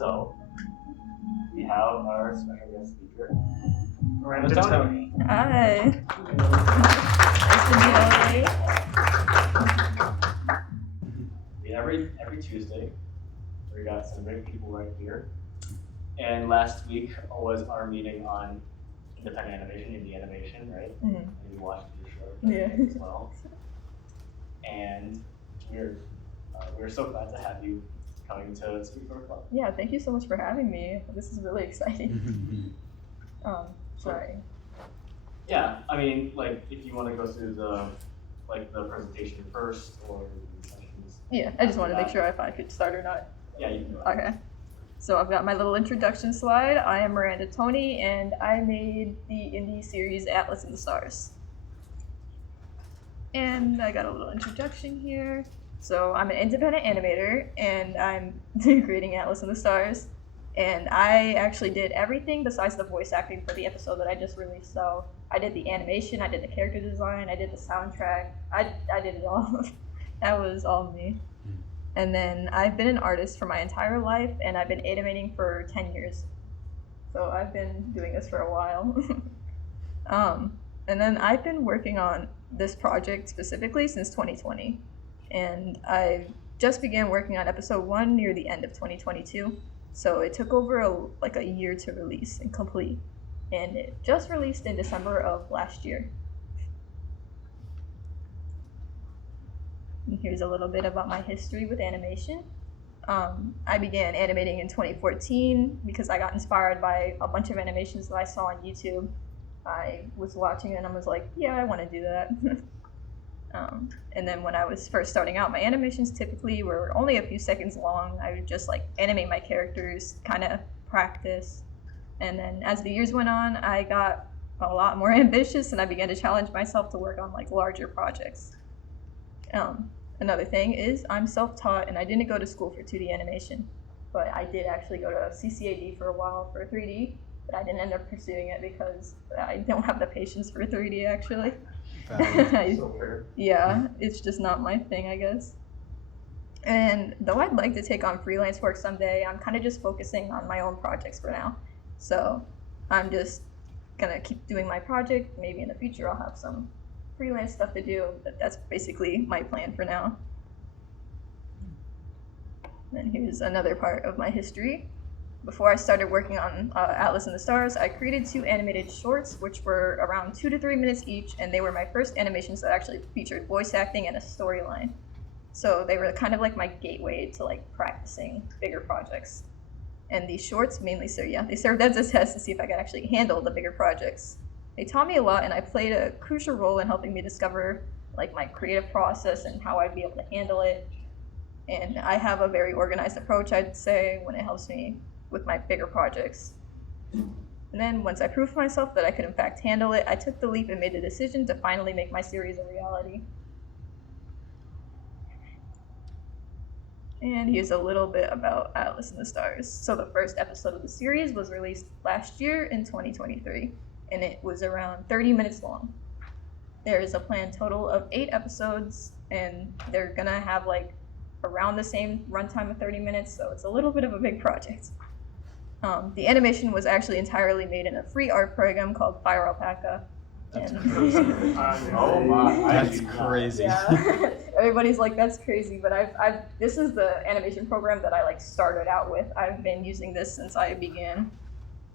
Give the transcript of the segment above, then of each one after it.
So we have our special guest speaker, Miranda Toney. Hi. Nice to meet every Tuesday, we got some great people right here. And last week was our meeting on independent animation, indie animation, right? Mm-hmm. And we watched your show as well. And we're so glad to have you coming to speak for our club. Yeah, thank you so much for having me. This is really exciting. Sorry. Yeah, I mean, like, if you want to go through the presentation first, or the sessions. Yeah, I just wanted to make sure if I could start or not. Yeah, you can go. Okay. So I've got my little introduction slide. I am Miranda Toney, and I made the indie series Atlas in the Stars. And I got a little introduction here. So I'm an independent animator, and I'm creating Atlas in the Stars. And I actually did everything besides the voice acting for the episode that I just released. So I did the animation, I did the character design, I did the soundtrack. I did it all. That was all me. And then I've been an artist for my entire life, and I've been animating for 10 years. So I've been doing this for a while. And then I've been working on this project specifically since 2020. And I just began working on episode 1 near the end of 2022. So it took over a year to release and complete. And it just released in December of last year. And here's a little bit about my history with animation. I began animating in 2014 because I got inspired by a bunch of animations that I saw on YouTube. I was watching it and I was like, yeah, I want to do that. And then when I was first starting out, my animations typically were only a few seconds long. I would just animate my characters, kind of practice. And then as the years went on, I got a lot more ambitious and I began to challenge myself to work on larger projects. Another thing is I'm self-taught and I didn't go to school for 2D animation, but I did actually go to CCAD for a while for 3D, but I didn't end up pursuing it because I don't have the patience for 3D actually. So weird. Yeah, it's just not my thing, I guess. And though I'd like to take on freelance work someday, I'm kind of just focusing on my own projects for now. So I'm just gonna keep doing my project. Maybe in the future I'll have some freelance stuff to do, but that's basically my plan for now. And here's another part of my history. Before I started working on Atlas in the Stars, I created 2 animated shorts, which were around 2 to 3 minutes each, and they were my first animations that actually featured voice acting and a storyline. So they were kind of like my gateway to practicing bigger projects. And these shorts mainly they served as a test to see if I could actually handle the bigger projects. They taught me a lot, and I played a crucial role in helping me discover my creative process and how I'd be able to handle it. And I have a very organized approach, I'd say, when it helps me with my bigger projects. And then once I proved myself that I could in fact handle it, I took the leap and made the decision to finally make my series a reality. And here's a little bit about Atlas in the Stars. So the first episode of the series was released last year in 2023, and it was around 30 minutes long. There is a planned total of 8 episodes, and they're gonna have around the same runtime of 30 minutes, so it's a little bit of a big project. The animation was actually entirely made in a free art program called Fire Alpaca. That's crazy. Oh my, that's crazy. Yeah. Everybody's like, that's crazy, but this is the animation program that I started out with. I've been using this since I began.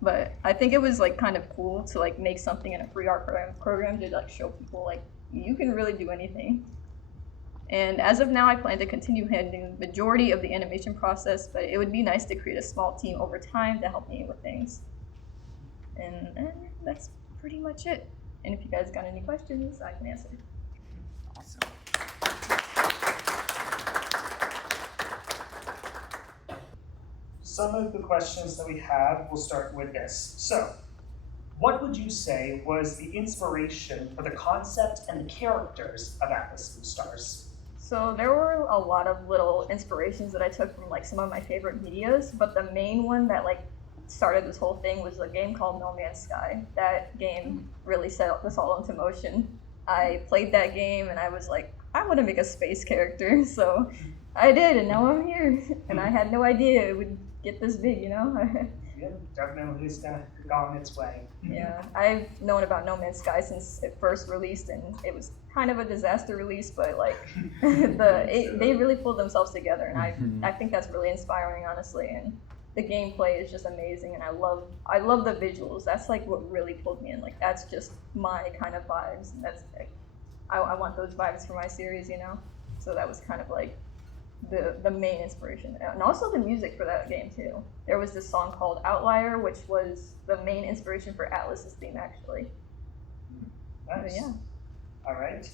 But I think it was kind of cool to make something in a free art program to show people you can really do anything. And as of now, I plan to continue handling the majority of the animation process, but it would be nice to create a small team over time to help me with things. And that's pretty much it. And if you guys got any questions, I can answer. Awesome. Some of the questions that we have, we'll start with this. So, what would you say was the inspiration for the concept and the characters of Atlas in the Stars? So there were a lot of little inspirations that I took from some of my favorite medias, but the main one that started this whole thing was a game called No Man's Sky. That game really set this all into motion. I played that game and I was like, I want to make a space character, so I did, and now I'm here. And I had no idea it would get this big, you know? Yeah, definitely it's gone its way. Yeah, I've known about No Man's Sky since it first released, and it was kind of a disaster release, but like they really pulled themselves together, and I think that's really inspiring, honestly. And the gameplay is just amazing, and I love the visuals. That's like what really pulled me in. Like that's just my kind of vibes. And that's like, I want those vibes for my series, you know. So that was kind of like the main inspiration, and also the music for that game too. There was this song called Outlier, which was the main inspiration for Atlas's theme, actually. Nice. But yeah. All right.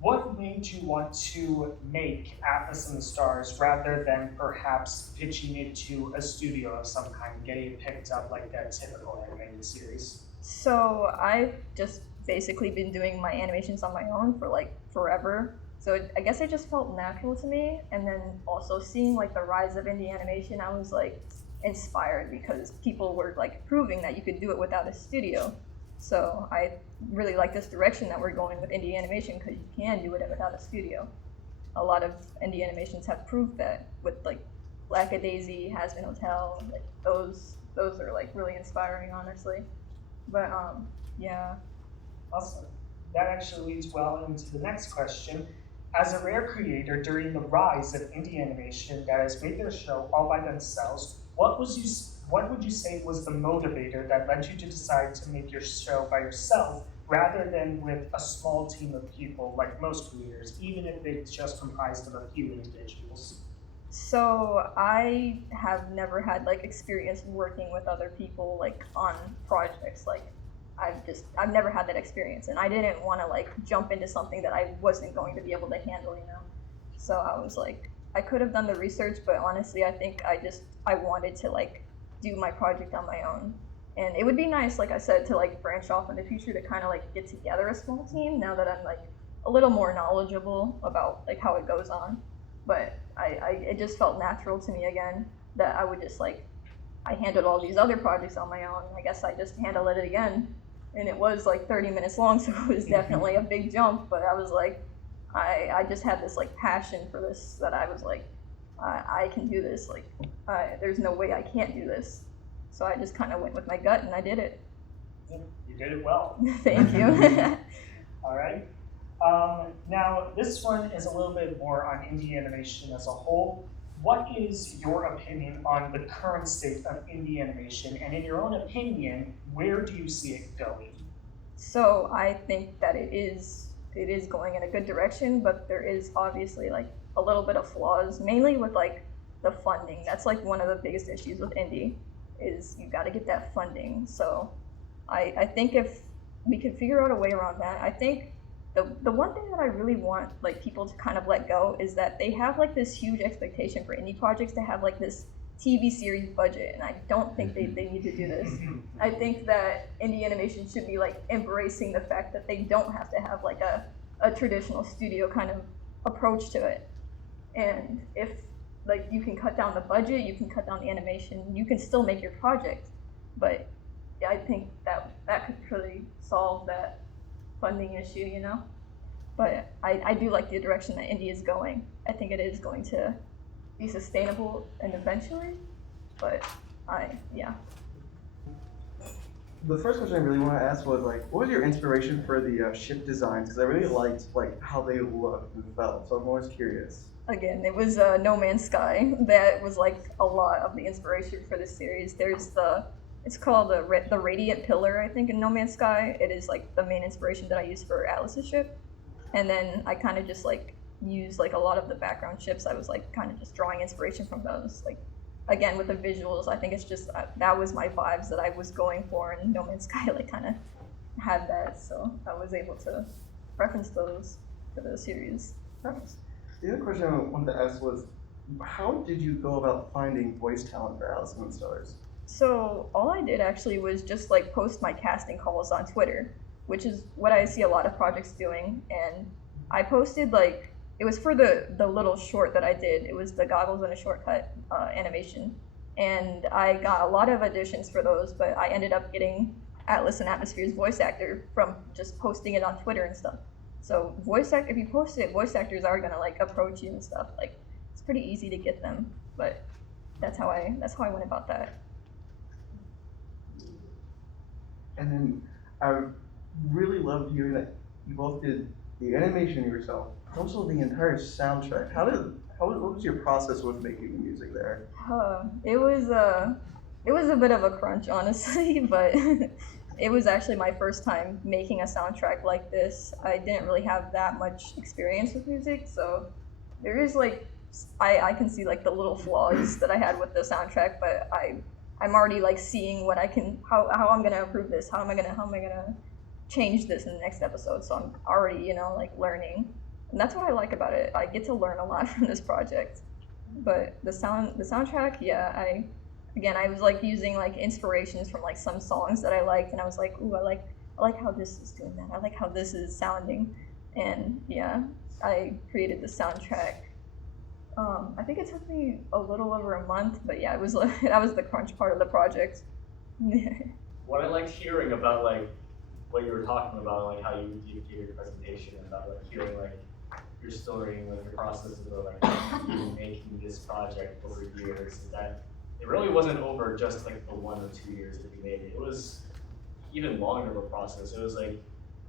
What made you want to make Atlas and the Stars rather than perhaps pitching it to a studio of some kind, getting it picked up like that typical animated series? So I've just basically been doing my animations on my own for like forever. So I guess it just felt natural to me. And then also seeing like the rise of indie animation, I was like inspired because people were like proving that you could do it without a studio. So I really like this direction that we're going with indie animation because you can do it without a studio. A lot of indie animations have proved that with like Lackadaisy, Hazbin Hotel, like those are like really inspiring, honestly. But yeah. Awesome. That actually leads well into the next question. As a rare creator during the rise of indie animation that has made their show all by themselves, what would you say was the motivator that led you to decide to make your show by yourself rather than with a small team of people like most creators, even if it's just comprised of a few individuals? So I have never had like experience working with other people like on projects. Like I've never had that experience, and I didn't want to like jump into something that I wasn't going to be able to handle, you know. So I was like, I could have done the research, but honestly, I think I wanted to like do my project on my own. And it would be nice, like I said, to like branch off in the future to kind of like get together a small team now that I'm like a little more knowledgeable about like how it goes on. But it just felt natural to me again that I would just like, I handled all these other projects on my own. I guess I just handle it again. And it was like 30 minutes long, so it was definitely a big jump. But I was like, I just had this like passion for this that I was like, I can do this. Like, there's no way I can't do this. So I just kind of went with my gut and I did it. You did it well. Thank you. All right. Now, this one is a little bit more on indie animation as a whole. What is your opinion on the current state of indie animation? And in your own opinion, where do you see it going? So I think that it is going in a good direction, but there is obviously like a little bit of flaws, mainly with like the funding. That's like one of the biggest issues with indie is you got to get that funding. So I think if we could figure out a way around that, I think the one thing that I really want like people to kind of let go is that they have like this huge expectation for indie projects to have like this TV series budget, and I don't think they need to do this. I think that indie animation should be like embracing the fact that they don't have to have like a traditional studio kind of approach to it. And if like you can cut down the budget, you can cut down the animation, you can still make your project. But I think that could really solve that funding issue, you know. But I do like the direction that indie is going. I think it is going to be sustainable and eventually, but yeah. The first question I really want to ask was like, what was your inspiration for the ship designs? Because I really liked like how they looked and felt. So I'm always curious. Again, it was No Man's Sky that was like a lot of the inspiration for this series. There's it's called the Radiant Pillar, I think, in No Man's Sky. It is like the main inspiration that I used for Atlas's ship, and then I kind of just like used like a lot of the background ships. I was like kind of just drawing inspiration from those. Like again with the visuals, I think it's just that was my vibes that I was going for, and No Man's Sky like kind of had that, so I was able to reference those for the series. The other question I wanted to ask was, how did you go about finding voice talent for Alice in the Stars? So all I did actually was just like post my casting calls on Twitter, which is what I see a lot of projects doing. And I posted like, it was for the little short that I did. It was the goggles and a shortcut animation. And I got a lot of auditions for those, but I ended up getting Atlas and Atmosphere's voice actor from just posting it on Twitter and stuff. So if you post it, voice actors are gonna like approach you and stuff. Like it's pretty easy to get them. But that's how I went about that. And then I really loved hearing that you both did the animation yourself, but also the entire soundtrack. What was your process with making the music there? It was a bit of a crunch, honestly, but it was actually my first time making a soundtrack like this. I didn't really have that much experience with music, so there is like I can see like the little flaws that I had with the soundtrack, but I'm already like seeing what I can how I'm gonna improve this, how am I gonna change this in the next episode. So I'm already like learning, and that's what I like about it. I get to learn a lot from this project. But the soundtrack, yeah, I was like using like inspirations from like some songs that I liked, and I was like, ooh, I like how this is doing that. I like how this is sounding, and yeah, I created the soundtrack. I think it took me a little over a month, but yeah, it was that was the crunch part of the project. What I liked hearing about like what you were talking about, like how you gave your presentation, about like hearing like your story and like your processes of like you making this project over years, is that it really wasn't over just like the 1 or 2 years that you made it. It was even longer of a process. It was like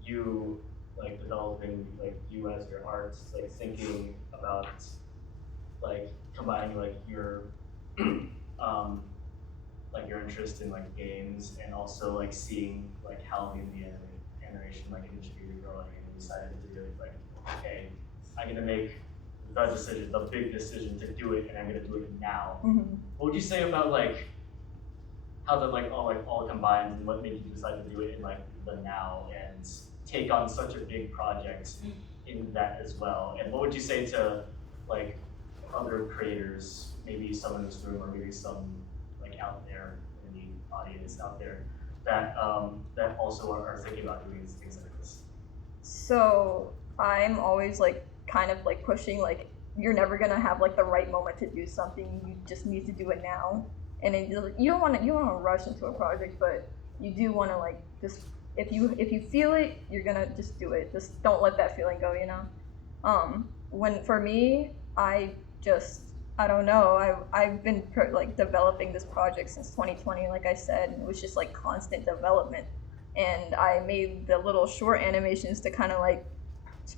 you like developing like you as your arts, like thinking about like combining like your like your interest in like games, and also like seeing like how the animation like industry is growing, and you decided to do it like, okay, I'm gonna make the decision, the big decision to do it, and I'm gonna do it now. Mm-hmm. What would you say about like how that like all combined, and what made you decide to do it in like the now and take on such a big project in that as well? And what would you say to like other creators, maybe some in this room or maybe some like out there in the audience out there that that also are thinking about doing things like this? So I'm always like kind of like pushing like you're never gonna have like the right moment to do something. You just need to do it now, and you don't want to rush into a project, but you do want to like just if you feel it, you're gonna just do it. Just don't let that feeling go, When for me, I don't know. I've been like developing this project since 2020, like I said, and it was just like constant development. And I made the little short animations to kind of like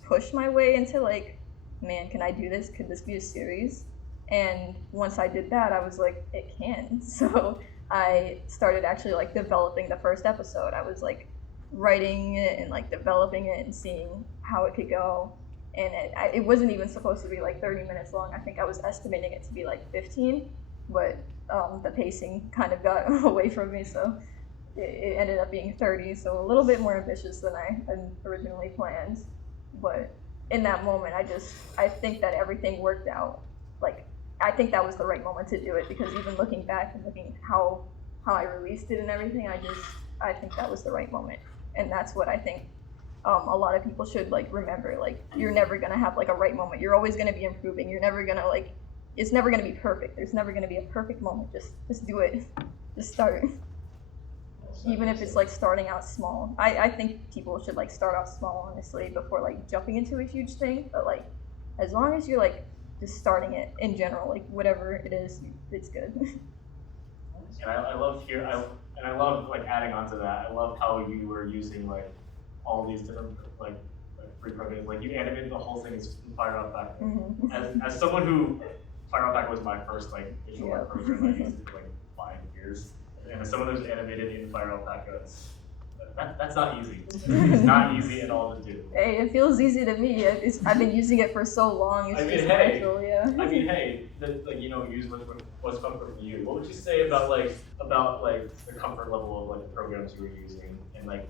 push my way into like, man, can I do this? Could this be a series? And once I did that, I was like, it can. So I started actually like developing the first episode. I was like writing it and like developing it and seeing how it could go. And it wasn't even supposed to be like 30 minutes long. I think I was estimating it to be like 15, but the pacing kind of got away from me, so it ended up being 30, so a little bit more ambitious than I had originally planned. But in that moment, I think that everything worked out. Like, I think that was the right moment to do it, because even looking back and looking how I released it and everything, I think that was the right moment. And that's what I think a lot of people should like remember. Like, you're never gonna have like a right moment. You're always gonna be improving. You're never gonna like, it's never gonna be perfect. There's never gonna be a perfect moment. Just do it. Just start. Even if it's like starting out small. I think people should like start out small, honestly, before like jumping into a huge thing. But like, as long as you're like just starting it in general, like whatever it is, it's good. And I love I love like adding on to that. I love how you were using like all these different like free programs. Like, you animated the whole thing in Fire Alpaca. Mm-hmm. As someone who Fire Alpaca was my first like visual art program, I used it for like 5 years. And as someone who's animated in Fire Alpaca, that's not easy. It's not easy at all to do. Hey, it feels easy to me. I've been using it for so long. It's just natural, yeah. I mean, hey, like, use what's comfort for you. What would you say about the comfort level of like the programs you were using, and like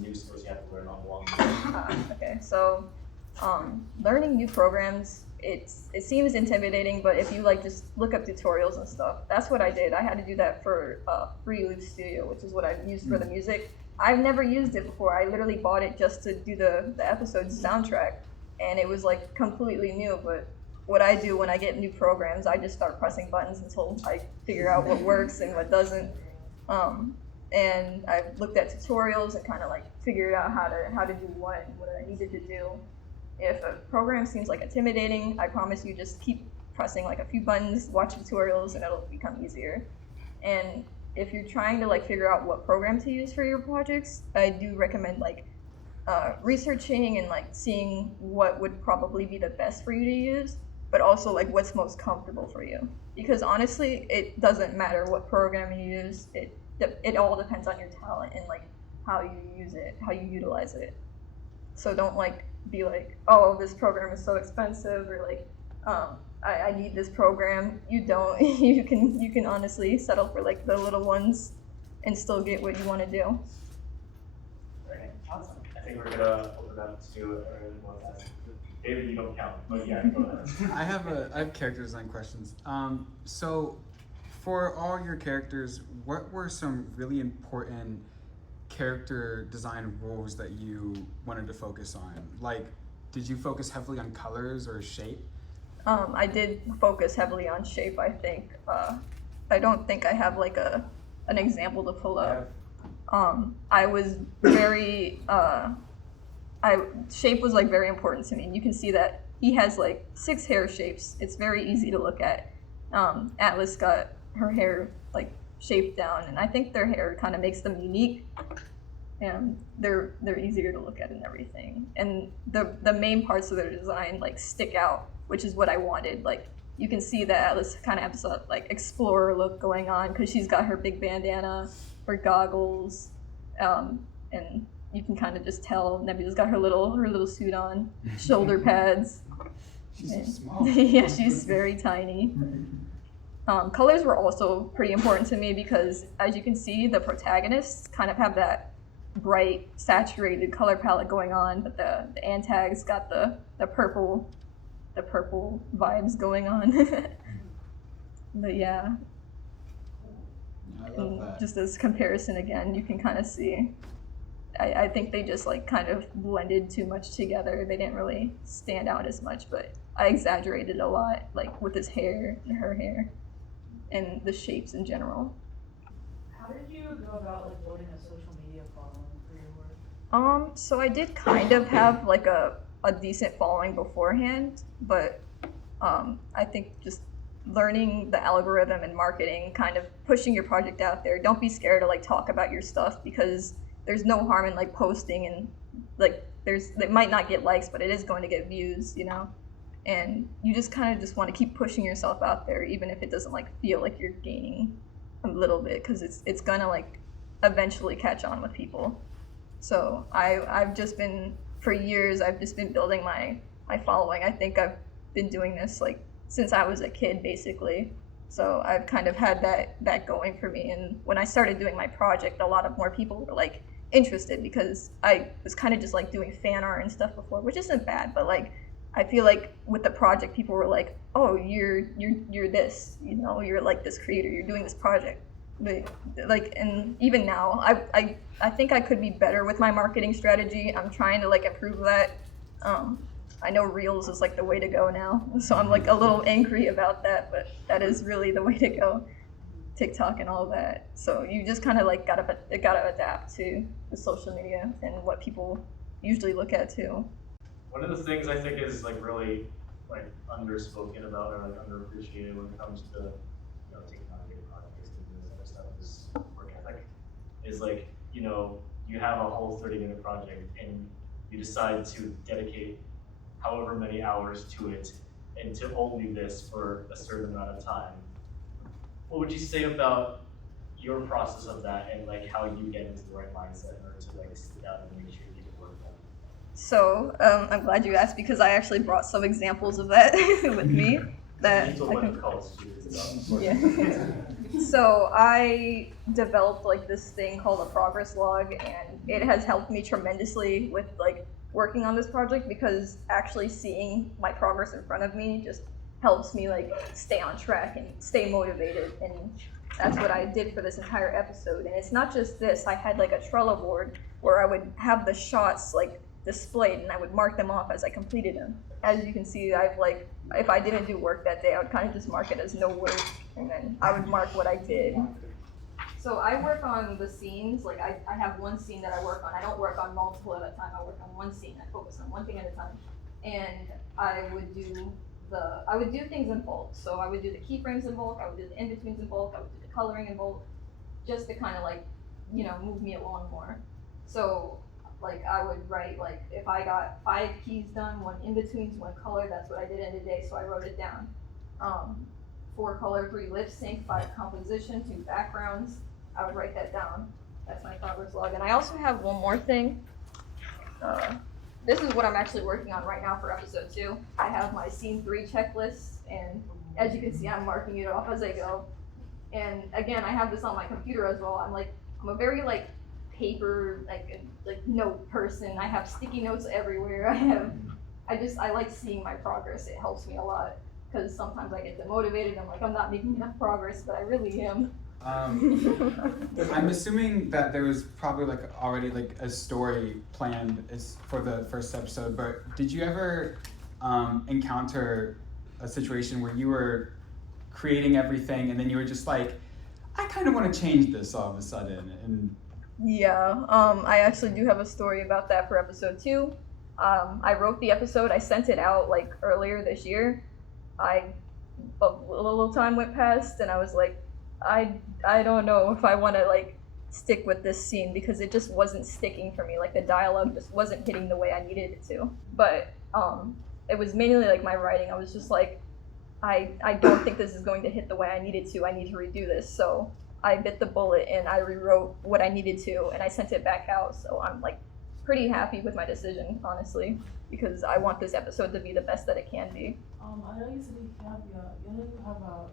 new skills you have to learn along the way? Okay, so learning new programs, it seems intimidating, but if you like just look up tutorials and stuff, that's what I did. I had to do that for Free Loop Studio, which is what I've used for the music. I've never used it before. I literally bought it just to do the episode's soundtrack, and it was like completely new. But what I do when I get new programs, I just start pressing buttons until I figure out what works and what doesn't. And I looked at tutorials and kind of like figured out how to do what I needed to do. If a program seems like intimidating, I promise you, just keep pressing like a few buttons, watch tutorials, and it'll become easier. And if you're trying to like figure out what program to use for your projects, I do recommend like researching and like seeing what would probably be the best for you to use, but also like what's most comfortable for you. Because honestly, it doesn't matter what program you use. It all depends on your talent and like how you use it, how you utilize it. So don't like be like, oh, this program is so expensive, or like, I need this program. You don't. You can honestly settle for like the little ones and still get what you want to do. Right. Awesome. I think we're gonna open up to everyone who wants to ask. David, you don't count, but yeah, go ahead. I have character design questions. So for all your characters, what were some really important character design rules that you wanted to focus on? Like, did you focus heavily on colors or shape? I did focus heavily on shape, I think. I don't think I have like an example to pull up. I was very, shape was like very important to me. And you can see that he has like 6 hair shapes. It's very easy to look at. Atlas got her hair like shaped down, and I think their hair kind of makes them unique. And they're easier to look at and everything. And the main parts of their design like stick out, which is what I wanted. Like you can see that Atlas kind of has a like explorer look going on because she's got her big bandana, her goggles, and you can kind of just tell Nebula's got her little suit on, shoulder pads. She's so small. Yeah, she's very tiny. Colors were also pretty important to me because, as you can see, the protagonists kind of have that bright, saturated color palette going on, but the antags got the purple vibes going on. But yeah. I love that. Just as comparison again, you can kind of see. I think they just like kind of blended too much together. They didn't really stand out as much, but I exaggerated a lot, like with his hair and her hair, and the shapes in general. How did you go about like building a social media following for your work? So I did kind of have like a decent following beforehand, but I think just learning the algorithm and marketing, kind of pushing your project out there. Don't be scared to like talk about your stuff, because there's no harm in like posting, and like it might not get likes, but it is going to get views, you know? And you just kind of just want to keep pushing yourself out there, even if it doesn't like feel like you're gaining a little bit, because it's gonna like eventually catch on with people. So I've just been, for years, I've just been building my following. I think I've been doing this like since I was a kid, basically. So I've kind of had that going for me. And when I started doing my project, a lot of more people were like interested, because I was kind of just like doing fan art and stuff before, which isn't bad, but like I feel like with the project, people were like, oh, you're this, you know, you're like this creator, you're doing this project. But like, and even now, I think I could be better with my marketing strategy. I'm trying to like improve that. I know Reels is like the way to go now, so I'm like a little angry about that, but that is really the way to go. TikTok and all that. So you just kind of like gotta adapt to the social media and what people usually look at too. One of the things I think is like really like underspoken about or like underappreciated when it comes to, you know, taking on big projects and this other stuff is work ethic. Is like, you know, you have a whole 30-minute project and you decide to dedicate however many hours to it and to only this for a certain amount of time. What would you say about your process of that and like how you get into the right mindset in order to like sit down and make sure you get work done? So I'm glad you asked, because I actually brought some examples of that with me. That You told I me can- to call students about. Yeah. So I developed like this thing called a progress log, and it has helped me tremendously with like working on this project, because actually seeing my progress in front of me just helps me like stay on track and stay motivated. And that's what I did for this entire episode. And it's not just this, I had like a Trello board where I would have the shots like displayed, and I would mark them off as I completed them. As you can see, I've like, if I didn't do work that day, I would kind of just mark it as no work, and then I would mark what I did. So I work on the scenes, like I have one scene that I work on. I don't work on multiple at a time. I work on one scene. I focus on one thing at a time. And I would do I would do things in bulk. So I would do the keyframes in bulk, I would do the in-betweens in bulk, I would do the coloring in bulk, just to kind of like, move me along more. So like I would write like, if I got 5 keys done, 1 in-betweens, 1 color, that's what I did in a day, so I wrote it down. 4 color, 3 lip sync, 5 composition, 2 backgrounds, I would write that down. That's my progress log. And I also have one more thing. This is what I'm actually working on right now for episode 2. I have my scene 3 checklist, and as you can see, I'm marking it off as I go. And again, I have this on my computer as well. I'm a very like paper, like note person. I have sticky notes everywhere. I like seeing my progress. It helps me a lot, because sometimes I get demotivated. I'm like, I'm not making enough progress, but I really am. I'm assuming that there was probably like already like a story planned for the first episode, but did you ever encounter a situation where you were creating everything and then you were just like, I kind of want to change this all of a sudden? And yeah, I actually do have a story about that for episode 2. I wrote the episode, I sent it out like earlier this year. A little time went past and I was like, I don't know if I want to like stick with this scene, because it just wasn't sticking for me. Like the dialogue just wasn't hitting the way I needed it to. But it was mainly like my writing. I was just like, I don't think this is going to hit the way I needed to. I need to redo this. So I bit the bullet and I rewrote what I needed to, and I sent it back out. So I'm like pretty happy with my decision, honestly, because I want this episode to be the best that it can be. I know you said you have a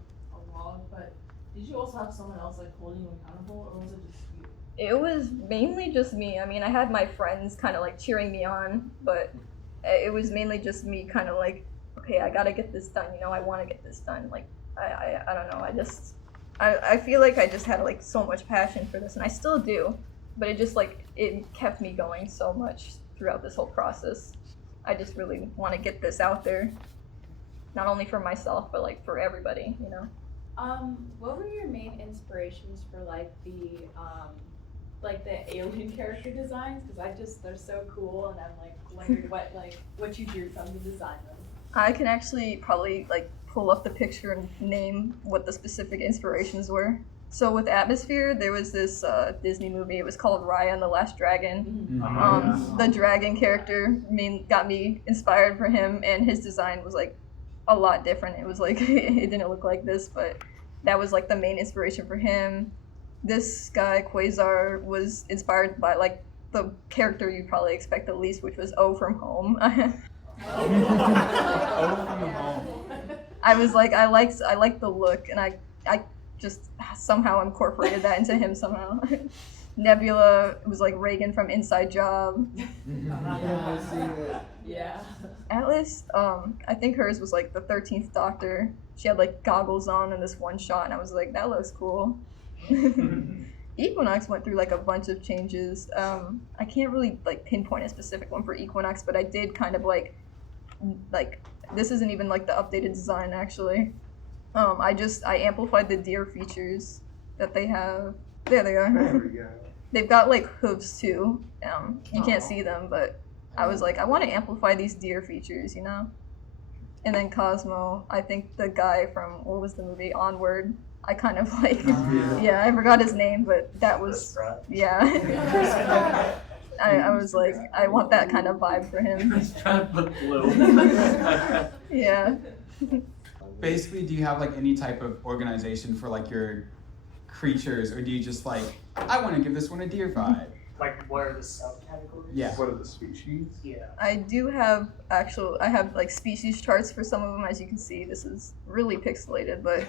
log, but did you also have someone else like holding you accountable, or was it just you? It was mainly just me. I mean, I had my friends kind of like cheering me on, but it was mainly just me kind of like, okay, I gotta get this done, I want to get this done. Like, I don't know, I feel like I just had like so much passion for this, and I still do, but it just like, it kept me going so much throughout this whole process. I just really want to get this out there, not only for myself, but like for everybody, What were your main inspirations for like the alien character designs? Because they're so cool, and I'm like wondering what you drew from to design them. I can actually probably like pull up the picture and name what the specific inspirations were. So with Atmosphere, there was this Disney movie. It was called Raya and the Last Dragon. The dragon character got me inspired for him, and his design was like a lot different. It was like it didn't look like this, but that was like the main inspiration for him. This guy Quasar was inspired by like the character you'd probably expect the least, which was O from Home. Oh, from home. I was like, I like the look, and I just somehow incorporated that into him somehow. Nebula was like Reagan from Inside Job. Yeah. Atlas, I think hers was like the 13th Doctor. She had like goggles on in this one shot, and I was like, that looks cool. Equinox went through like a bunch of changes. I can't really like pinpoint a specific one for Equinox, but I did kind of like this isn't even like the updated design actually. I amplified the deer features that they have. There they are. There we go. They've got like hooves too. You can't see them, but I was like, I want to amplify these deer features, And then Cosmo, I think the guy from, what was the movie, Onward, I kind of like, yeah, I forgot his name, but that was, yeah. I was like, I want that kind of vibe for him. Yeah. Basically, do you have like any type of organization for like your creatures, or do you just like, I want to give this one a deer vibe? Like, what are the subcategories? Yeah. What are the species? Yeah. I do have I have like species charts for some of them. As you can see, this is really pixelated, but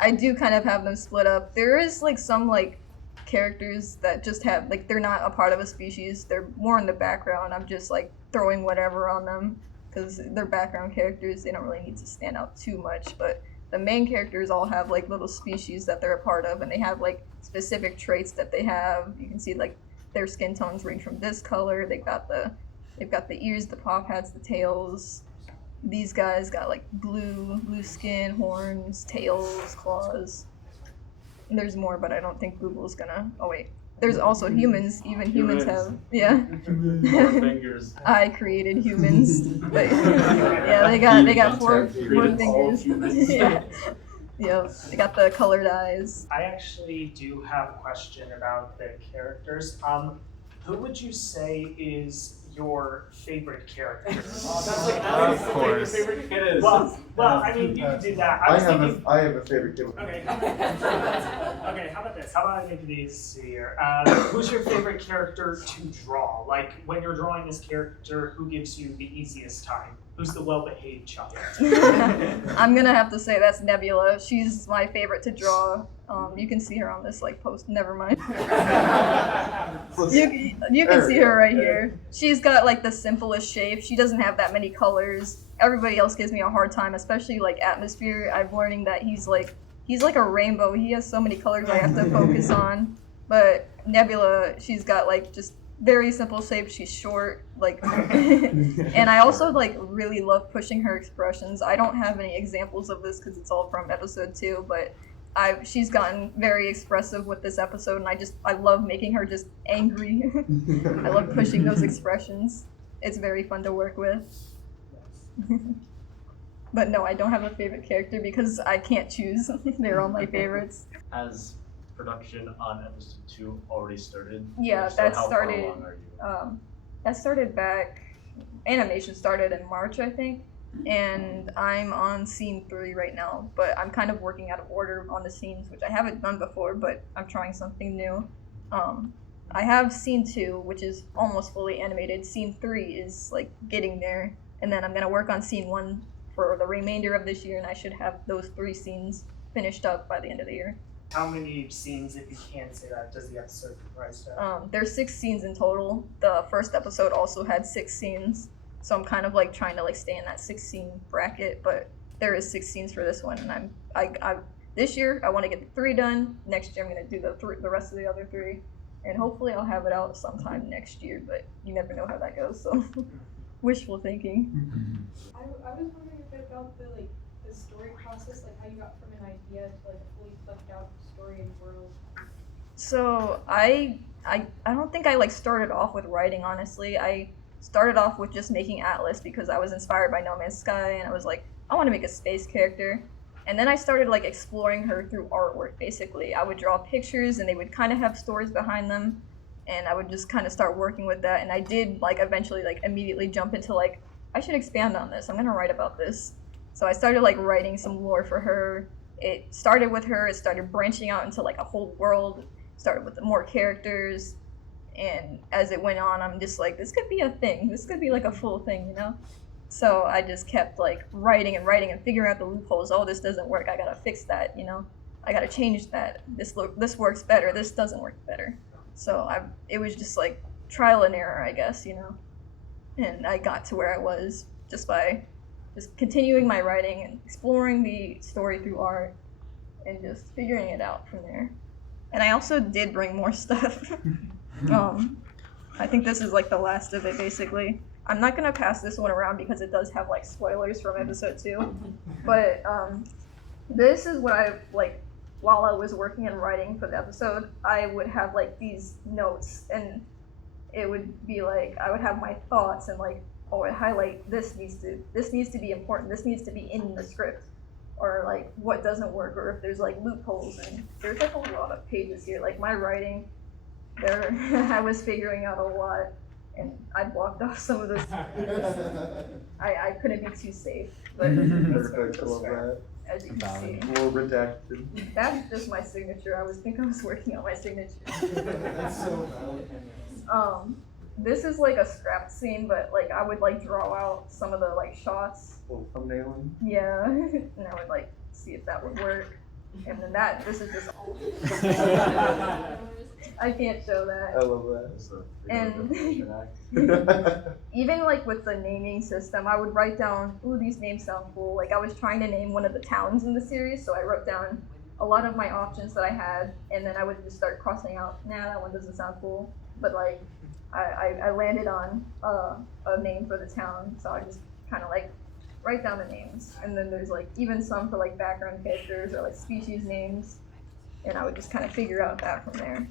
I do kind of have them split up. There is like some like characters that just have like, they're not a part of a species. They're more in the background. I'm just like throwing whatever on them because they're background characters. They don't really need to stand out too much, but the main characters all have like little species that they're a part of, and they have like specific traits that they have. You can see like their skin tones range from this color. They've got the ears, the paw pads, the tails. These guys got like blue skin, horns, tails, claws. And there's more, but I don't think Google's gonna. Oh wait, there's also humans. Even humans have, yeah. Four fingers. I created humans. But, yeah, they got four Created all fingers. humans. Yeah. Yep. They got the colored eyes. I actually do have a question about the characters. Who would you say is your favorite character? That's like Of asking what your course. favorite kid is. Well, I mean, you can do that. I was thinking. I have a favorite kid. Okay. Okay. How about this? How about I make it easier? Who's your favorite character to draw? Like when you're drawing this character, who gives you the easiest time? Who's the well-behaved child? I'm gonna have to say that's Nebula. She's my favorite to draw. You can see her on this like post. Never mind. You can see her right here. She's got like the simplest shape. She doesn't have that many colors. Everybody else gives me a hard time, especially like Atmosphere. I'm learning that he's like a rainbow. He has so many colors I have to focus on. But Nebula, she's got like just very simple shape. She's short, like, and I also like really love pushing her expressions. I don't have any examples of this because it's all from episode 2, but she's gotten very expressive with this episode, and I love making her just angry. I love pushing those expressions. It's very fun to work with. But no, I don't have a favorite character because I can't choose. They're all my favorites. Has production on episode 2 already started? Yeah, So that how started. Far along are you? That started back. Animation started in March, I think, and I'm on scene 3 right now. But I'm kind of working out of order on the scenes, which I haven't done before. But I'm trying something new. I have scene 2, which is almost fully animated. Scene 3 is like getting there, and then I'm gonna work on scene 1 for the remainder of this year, and I should have those 3 scenes finished up by the end of the year. How many scenes, if you can say that, does the episode comprise of? There's 6 scenes in total. The first episode also had 6 scenes, so I'm kind of like trying to like stay in that 6 scene bracket. But there is 6 scenes for this one, and I this year I want to get the 3 done. Next year I'm gonna do the rest of the other 3, and hopefully I'll have it out sometime next year. But you never know how that goes, so wishful thinking. I was wondering a bit about the story process, like how you got from an idea to like a fully fleshed out story and world. So I don't think I like started off with writing, honestly. I started off with just making Atlas because I was inspired by No Man's Sky, and I was like, I want to make a space character. And then I started like exploring her through artwork, basically. I would draw pictures and they would kind of have stories behind them, and I would just kind of start working with that. And I did like eventually like immediately jump into like, I should expand on this. I'm gonna write about this. So I started like writing some lore for her. It started with her, it started branching out into like a whole world, started with more characters, and as it went on, I'm just like, this could be a thing, this could be like a full thing, you know? So I just kept like writing and figuring out the loopholes. Oh, this doesn't work, I gotta fix that, you know? I gotta change that, this works better, this doesn't work better. So it was just like trial and error, I guess, you know? And I got to where I was just by just continuing my writing and exploring the story through art and just figuring it out from there. And I also did bring more stuff. I think this is like the last of it, basically. I'm not gonna pass this one around because it does have like spoilers from episode 2. But this is what I like while I was working and writing for the episode. I would have like these notes, and it would be like I would have my thoughts and like, oh, I highlight this needs to be important, this needs to be in the script, or like what doesn't work, or if there's like loopholes. And there's like a lot of pages here. Like my writing, there I was figuring out a lot, and I blocked off some of those. I couldn't be too safe, but Perfect, I love that. as you can see, More redacted. that's just my signature. I think I was working on my signature. That's so valid. This is like a scrapped scene, but like I would like draw out some of the like shots. Little thumbnailing. Yeah, and I would like see if that would work. And then this is just I can't show I that. love that. It's a And- act. Even like with the naming system, I would write down, ooh, these names sound cool. Like I was trying to name one of the towns in the series, so I wrote down a lot of my options that I had, and then I would just start crossing out, nah, that one doesn't sound cool. But like I landed on a name for the town, so I just kind of like write down the names. And then there's like even some for like background characters or like species names, and I would just kind of figure out that from there.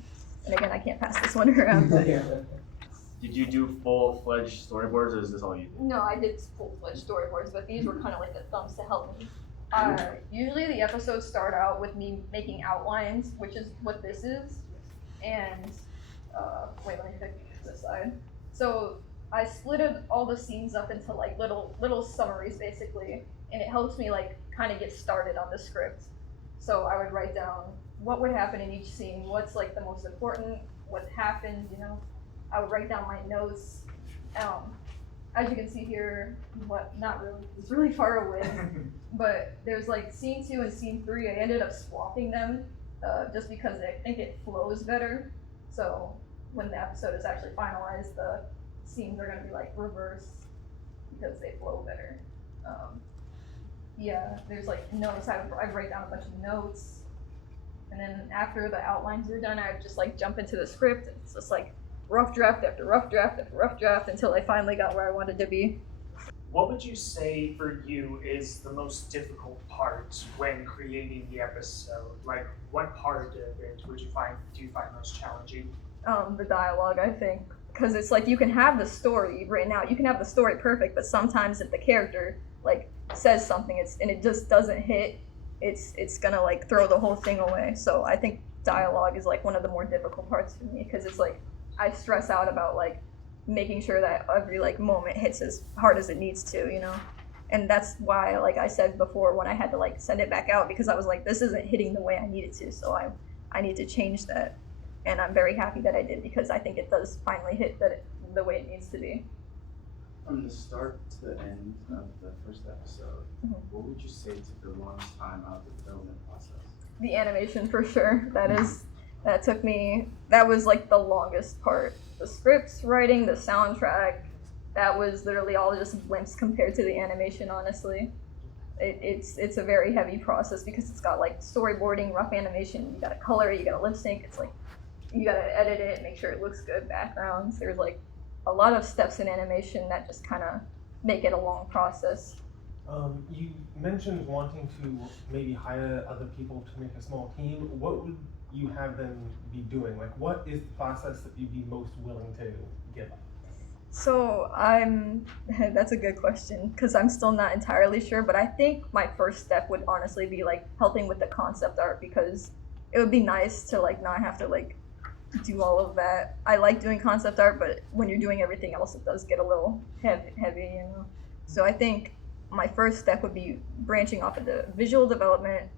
And again, I can't pass this one around. Did you do full-fledged storyboards, or is this all you did? No, I did full-fledged storyboards, but these were kind of like the thumbs to help me. Usually the episodes start out with me making outlines, which is what this is. And, wait, let me pick this side. So I split all the scenes up into like little summaries basically, and it helps me like kind of get started on the script. So I would write down what would happen in each scene, what's like the most important, what happened, you know. I would write down my notes. As you can see here, not really, it's really far away, but there's like scene 2 and scene 3, I ended up swapping them just because I think it flows better. So when the episode is actually finalized, the scenes are gonna be like reversed because they flow better. Yeah, there's like notes, I'd write down a bunch of notes, and then after the outlines are done, I'd just like jump into the script. It's just like rough draft after rough draft after rough draft until I finally got where I wanted to be. What would you say for you is the most difficult part when creating the episode? Like, what part of it do you find most challenging? The dialogue, I think, because it's like you can have the story right now, you can have the story perfect, but sometimes if the character like says something and it just doesn't hit, it's gonna like throw the whole thing away. So I think dialogue is like one of the more difficult parts for me, because it's like I stress out about like making sure that every like moment hits as hard as it needs to, you know. And that's why, like I said before, when I had to like send it back out, because I was like, this isn't hitting the way I need it to, so I need to change that. And I'm very happy that I did, because I think it does finally hit the way it needs to be. From the start to the end of the first episode, what would you say took the longest time out of the development process? The animation, for sure. That was like the longest part. The scripts writing, the soundtrack, that was literally all just blimps compared to the animation, honestly. It's a very heavy process, because it's got like storyboarding, rough animation, you gotta color it, you gotta lip sync, it's like, you gotta edit it, make sure it looks good, backgrounds. There's like a lot of steps in animation that just kind of make it a long process. You mentioned wanting to maybe hire other people to make a small team. What would you have them be doing? Like, what is the process that you'd be most willing to give up? So that's a good question, because I'm still not entirely sure, but I think my first step would honestly be like helping with the concept art, because it would be nice to like not have to like do all of that. I like doing concept art, but when you're doing everything else, it does get a little heavy, you know. So I think my first step would be branching off into visual development.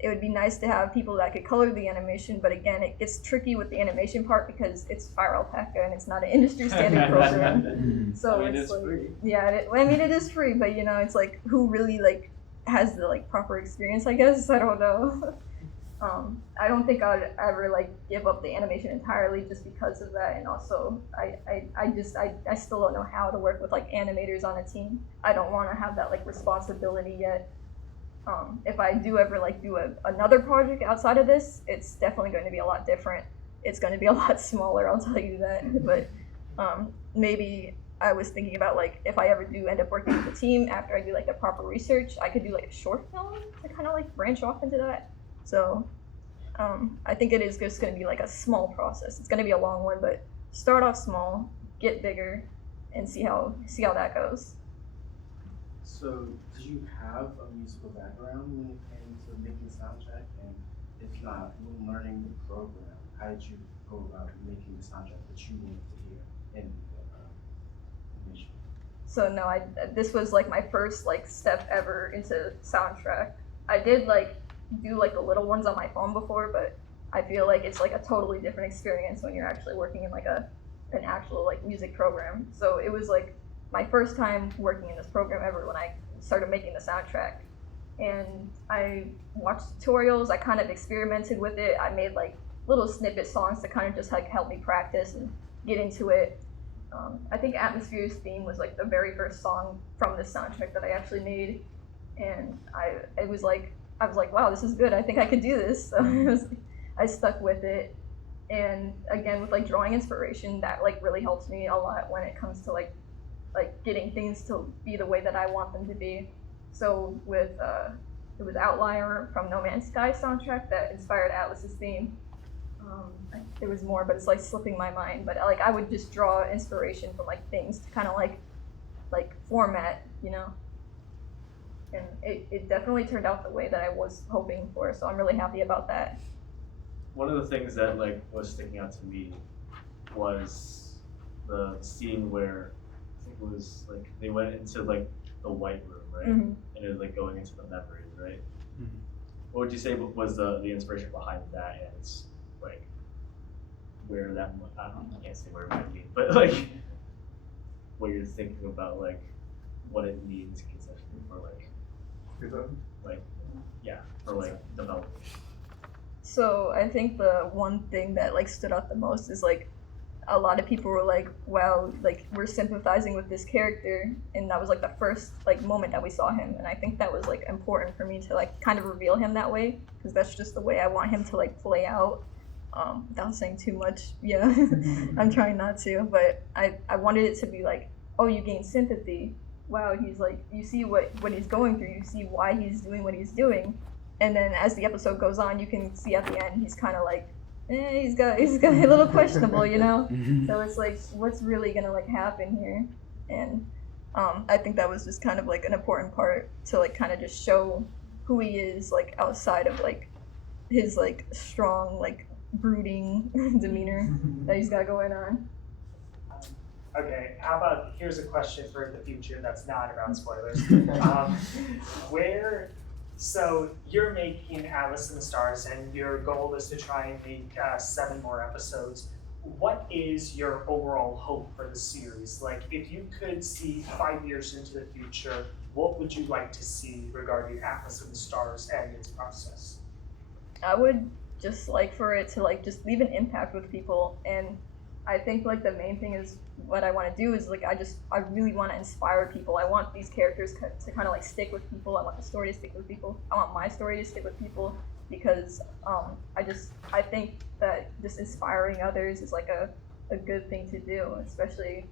It would be nice to have people that could color the animation, but again, it gets tricky with the animation part because it's Fire Alpaca and it's not an industry standard program. So it's like, free. Yeah, it is free, but you know, it's like, who really like has the like proper experience, I guess. I don't know. I don't think I'd ever like give up the animation entirely just because of that, and also I still don't know how to work with like animators on a team. I don't want to have that like responsibility yet. If I do ever like do another project outside of this, it's definitely going to be a lot different. It's going to be a lot smaller, I'll tell you that. But maybe I was thinking about like, if I ever do end up working with a team after I do like the proper research, I could do like a short film to kind of like branch off into that. So I think it is just going to be like a small process. It's going to be a long one, but start off small, get bigger, and see how that goes. So, did you have a musical background when it came to making the soundtrack? And if not, when learning the program, how did you go about making the soundtrack that you wanted to hear in the mission? So no, this was like my first like step ever into soundtrack. I did like do like the little ones on my phone before, but I feel like it's like a totally different experience when you're actually working in like an actual like music program. So it was like my first time working in this program ever when I started making the soundtrack. And I watched tutorials, I kind of experimented with it. I made like little snippet songs to kind of just like help me practice and get into it. I think Atmosphere's theme was like the very first song from this soundtrack that I actually made. And I was like, wow, this is good. I think I could do this. So I stuck with it. And again, with like drawing inspiration, that like really helps me a lot when it comes to like getting things to be the way that I want them to be. So it was Outlier from No Man's Sky soundtrack that inspired Atlas's theme. There was more, but it's like slipping my mind. But like I would just draw inspiration from like things to kind of like format, you know. And it definitely turned out the way that I was hoping for. So I'm really happy about that. One of the things that like was sticking out to me was the scene where I think it was like they went into like the white room, right? Mhm. And it was like going into the memories, right? Mhm. What would you say was the inspiration behind that, and like where that I can't say where it might be, but like what you're thinking about like what it means conceptually for like for like development. So I think the one thing that like stood out the most is like a lot of people were like, wow, like we're sympathizing with this character, and that was like the first like moment that we saw him, and I think that was like important for me to like kind of reveal him that way, because that's just the way I want him to like play out, without saying too much. Yeah. I'm trying not to, but I wanted it to be like, oh, you gain sympathy, wow, he's like, you see what he's going through, you see why he's doing what he's doing, and then as the episode goes on, you can see at the end he's kind of like, he's got a little questionable, you know. So it's like, what's really gonna like happen here? And I think that was just kind of like an important part to like kind of just show who he is like outside of like his like strong like brooding demeanor that he's got going on. Okay, how about, here's a question for the future that's not about spoilers. So you're making Alice in the Stars, and your goal is to try and make 7 more episodes. What is your overall hope for the series? Like, if you could see 5 years into the future, what would you like to see regarding Alice in the Stars and its process? I would just like for it to like just leave an impact with people, and I think like the main thing is what I want to do is like I really want to inspire people. I want these characters to kind of like stick with people. I want the story to stick with people. I want my story to stick with people, because I think that just inspiring others is like a good thing to do, especially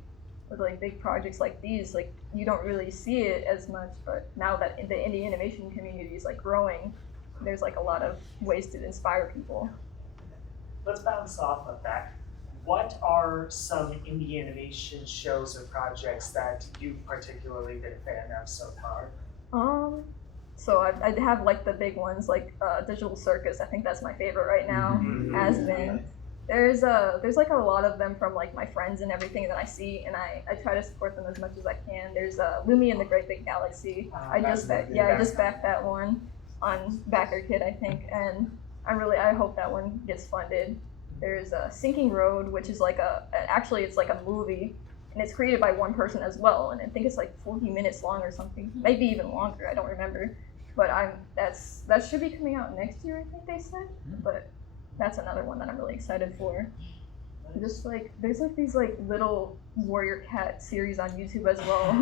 with like big projects like these. Like you don't really see it as much, but now that the indie animation community is like growing, there's like a lot of ways to inspire people. Let's bounce off of that. What are some indie animation shows or projects that you've particularly been a fan of so far? So I have like the big ones like Digital Circus. I think that's my favorite right now. Has been. There's like a lot of them from like my friends and everything that I see, and I try to support them as much as I can. There's Lumi and the Great Big Galaxy. I just backed that one on Backer Kid, I think, and I hope that one gets funded. There's Sinking Road, which is like actually it's like a movie, and it's created by one person as well, and I think it's like 40 minutes long or something, maybe even longer, I don't remember. But that should be coming out next year, I think they said. But that's another one that I'm really excited for. Just like there's like these like little Warrior Cat series on YouTube as well.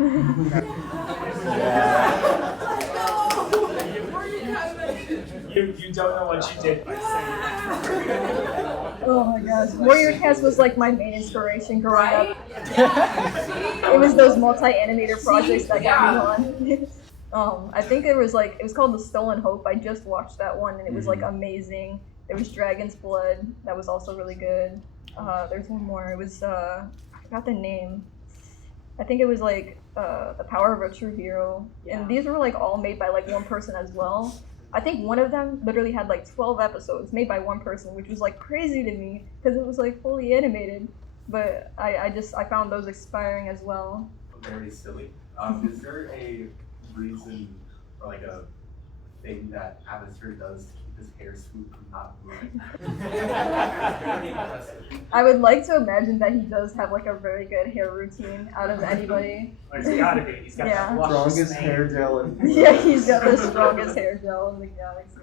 You don't know what you did by saying that. Oh my gosh, Warrior Cats was like my main inspiration growing up. It was those multi-animator projects that got me on. I think it was called The Stolen Hope. I just watched that one and it was like amazing. There was Dragon's Blood, that was also really good. There's one more, it was, I forgot the name. I think it was like The Power of a True Hero. And these were like all made by like one person as well. I think one of them literally had like 12 episodes made by one person, which was like crazy to me because it was like fully animated. But I found those inspiring as well. Very silly. Is there a reason or like a thing that Atmosphere does to keep his hair smooth from not moving? I would like to imagine that he does have like a very good hair routine out of anybody. He's gotta be. He's got Yeah. the Strongest hair gel in. Yeah, he's got the strongest hair gel in the galaxy.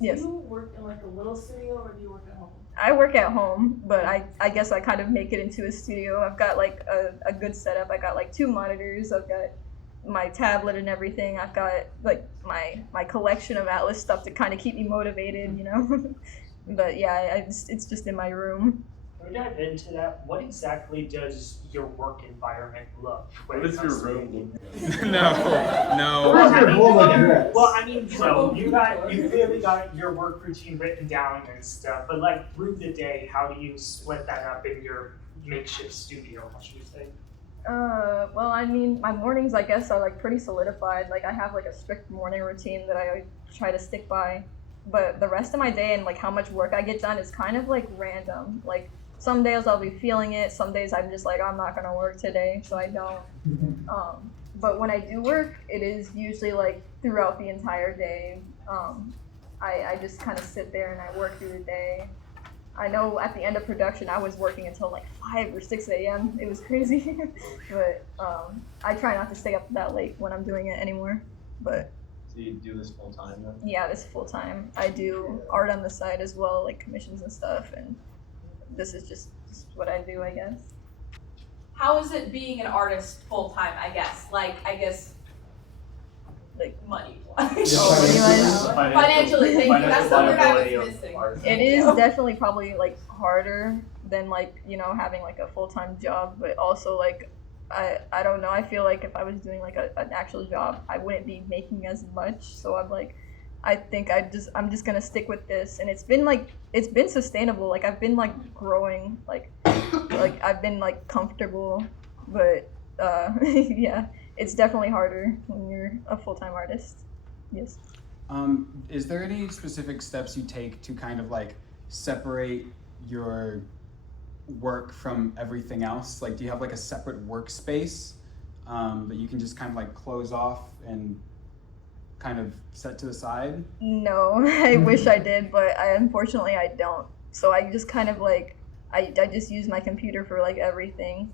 Yes. Do you work in like a little studio or do you work at home? I work at home, but I guess I kind of make it into a studio. I've got like a good setup. I got like 2 monitors. I've got my tablet and everything. I've got like my collection of Atlas stuff to kind of keep me motivated, you know. But yeah, it's just in my room. we dive into that, what exactly does your work environment look when What it is your comes to room? No. Well, I your mean, home address? well, I mean, you clearly got your work routine written down and stuff, but like through the day, how do you split that up in your makeshift studio, how should you say? Well, I mean, my mornings, I guess, are like pretty solidified. Like, I have like a strict morning routine that I try to stick by. But the rest of my day and like how much work I get done is kind of like random. Like, some days I'll be feeling it. Some days I'm just like, I'm not gonna work today, so I don't. But when I do work, it is usually like throughout the entire day. I just kind of sit there and I work through the day. I know at the end of production, I was working until like 5 or 6 a.m. It was crazy. But I try not to stay up that late when I'm doing it anymore. But So you do this full time then? yeah, this is full time. I do art on the side as well, like commissions and stuff. And this is just what I do, I guess. How is it being an artist full time? I guess like money. Financially, thank you. That's the word I was missing. It is definitely probably like harder than like, you know, having like a full-time job, but also like I don't know, I feel like if I was doing like an actual job, I wouldn't be making as much. So I'm like, I think I'm just gonna stick with this, and it's been sustainable. Like I've been like growing, like I've been like comfortable, but yeah, it's definitely harder when you're a full-time artist. Yes. Is there any specific steps you take to kind of like separate your work from everything else? Like, do you have like a separate workspace that you can just kind of like close off and kind of set to the side? No, I wish I did, but unfortunately I don't. So I just kind of like, I just use my computer for like everything.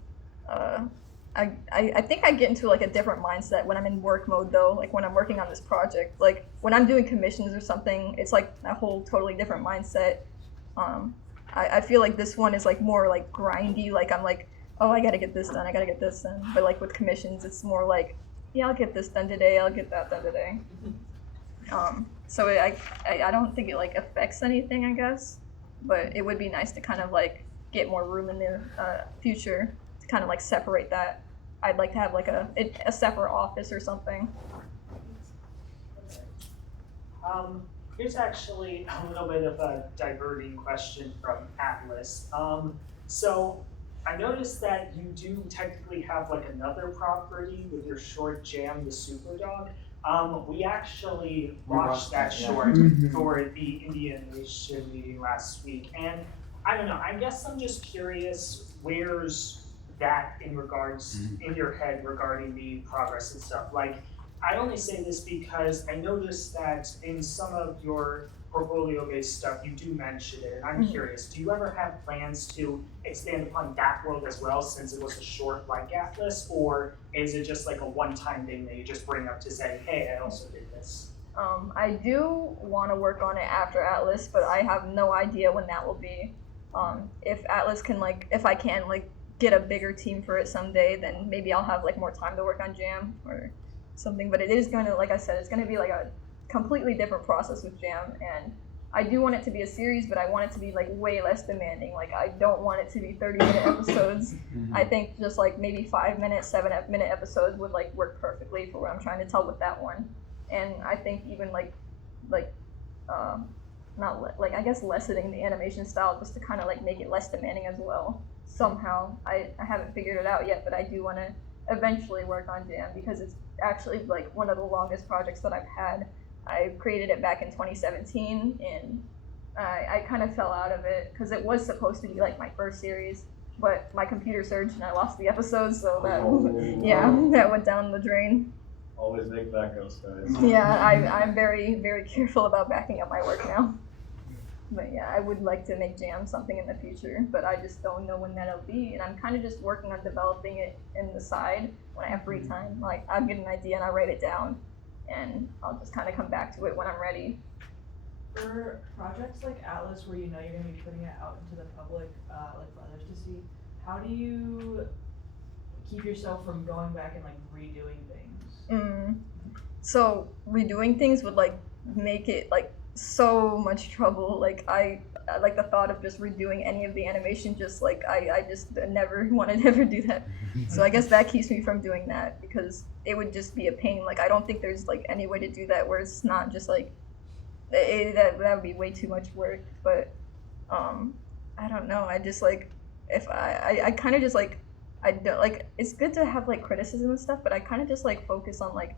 I think I get into like a different mindset when I'm in work mode though, like when I'm working on this project. Like when I'm doing commissions or something, it's like a whole totally different mindset. I feel like this one is like more like grindy, like I'm like, oh, I gotta get this done, I gotta get this done. But like with commissions, it's more like, yeah, I'll get this done today, I'll get that done today. So I don't think it like affects anything, I guess, but it would be nice to kind of like get more room in the future to kind of like separate that. I'd like to have like a separate office or something. Here's actually a little bit of a diverting question from Atlas. So I noticed that you do technically have like another property with your short Jam, the Super Dog. We actually watched that short for the Indianation meeting last week, and I don't know, I guess I'm just curious, where's that in regards, in your head regarding the progress and stuff? Like, I only say this because I noticed that in some of your portfolio-based stuff, you do mention it, and I'm curious, do you ever have plans to expand upon that world as well, since it was a short like Atlas, or is it just like a one-time thing that you just bring up to say, hey, I also did this? I do want to work on it after Atlas, but I have no idea when that will be. If Atlas can like, if I can like get a bigger team for it someday, then maybe I'll have like more time to work on Jam or something. But it is going to, like I said, it's going to be like a completely different process with Jam, and I do want it to be a series, but I want it to be like way less demanding. Like I don't want it to be 30-minute episodes. I think just like maybe 5-minute, 7-minute episodes would like work perfectly for what I'm trying to tell with that one. And I think even I guess lessening the animation style just to kind of like make it less demanding as well. Somehow, I haven't figured it out yet, but I do want to eventually work on Jam because it's actually like one of the longest projects that I've had. I created it back in 2017, and I kind of fell out of it because it was supposed to be like my first series, but my computer surged and I lost the episodes, so that that went down the drain. Always make backups, guys. Yeah, I'm very, very careful about backing up my work now. But yeah, I would like to make Jam something in the future, but I just don't know when that'll be, and I'm kind of just working on developing it in the side when I have free time. Like, I'll get an idea and I'll write it down, and I'll just kind of come back to it when I'm ready. For projects like Atlas, where you know you're going to be putting it out into the public, like for others to see, how do you keep yourself from going back and like redoing things? So redoing things would like make it like so much trouble. Like I like the thought of just redoing any of the animation. Just like I just never wanted to ever do that. So I guess that keeps me from doing that because it would just be a pain. Like I don't think there's like any way to do that where it's not just like that would be way too much work. But I don't know. I just like if I kind of just like I don't like it's good to have like criticism and stuff, but I kind of just like focus on like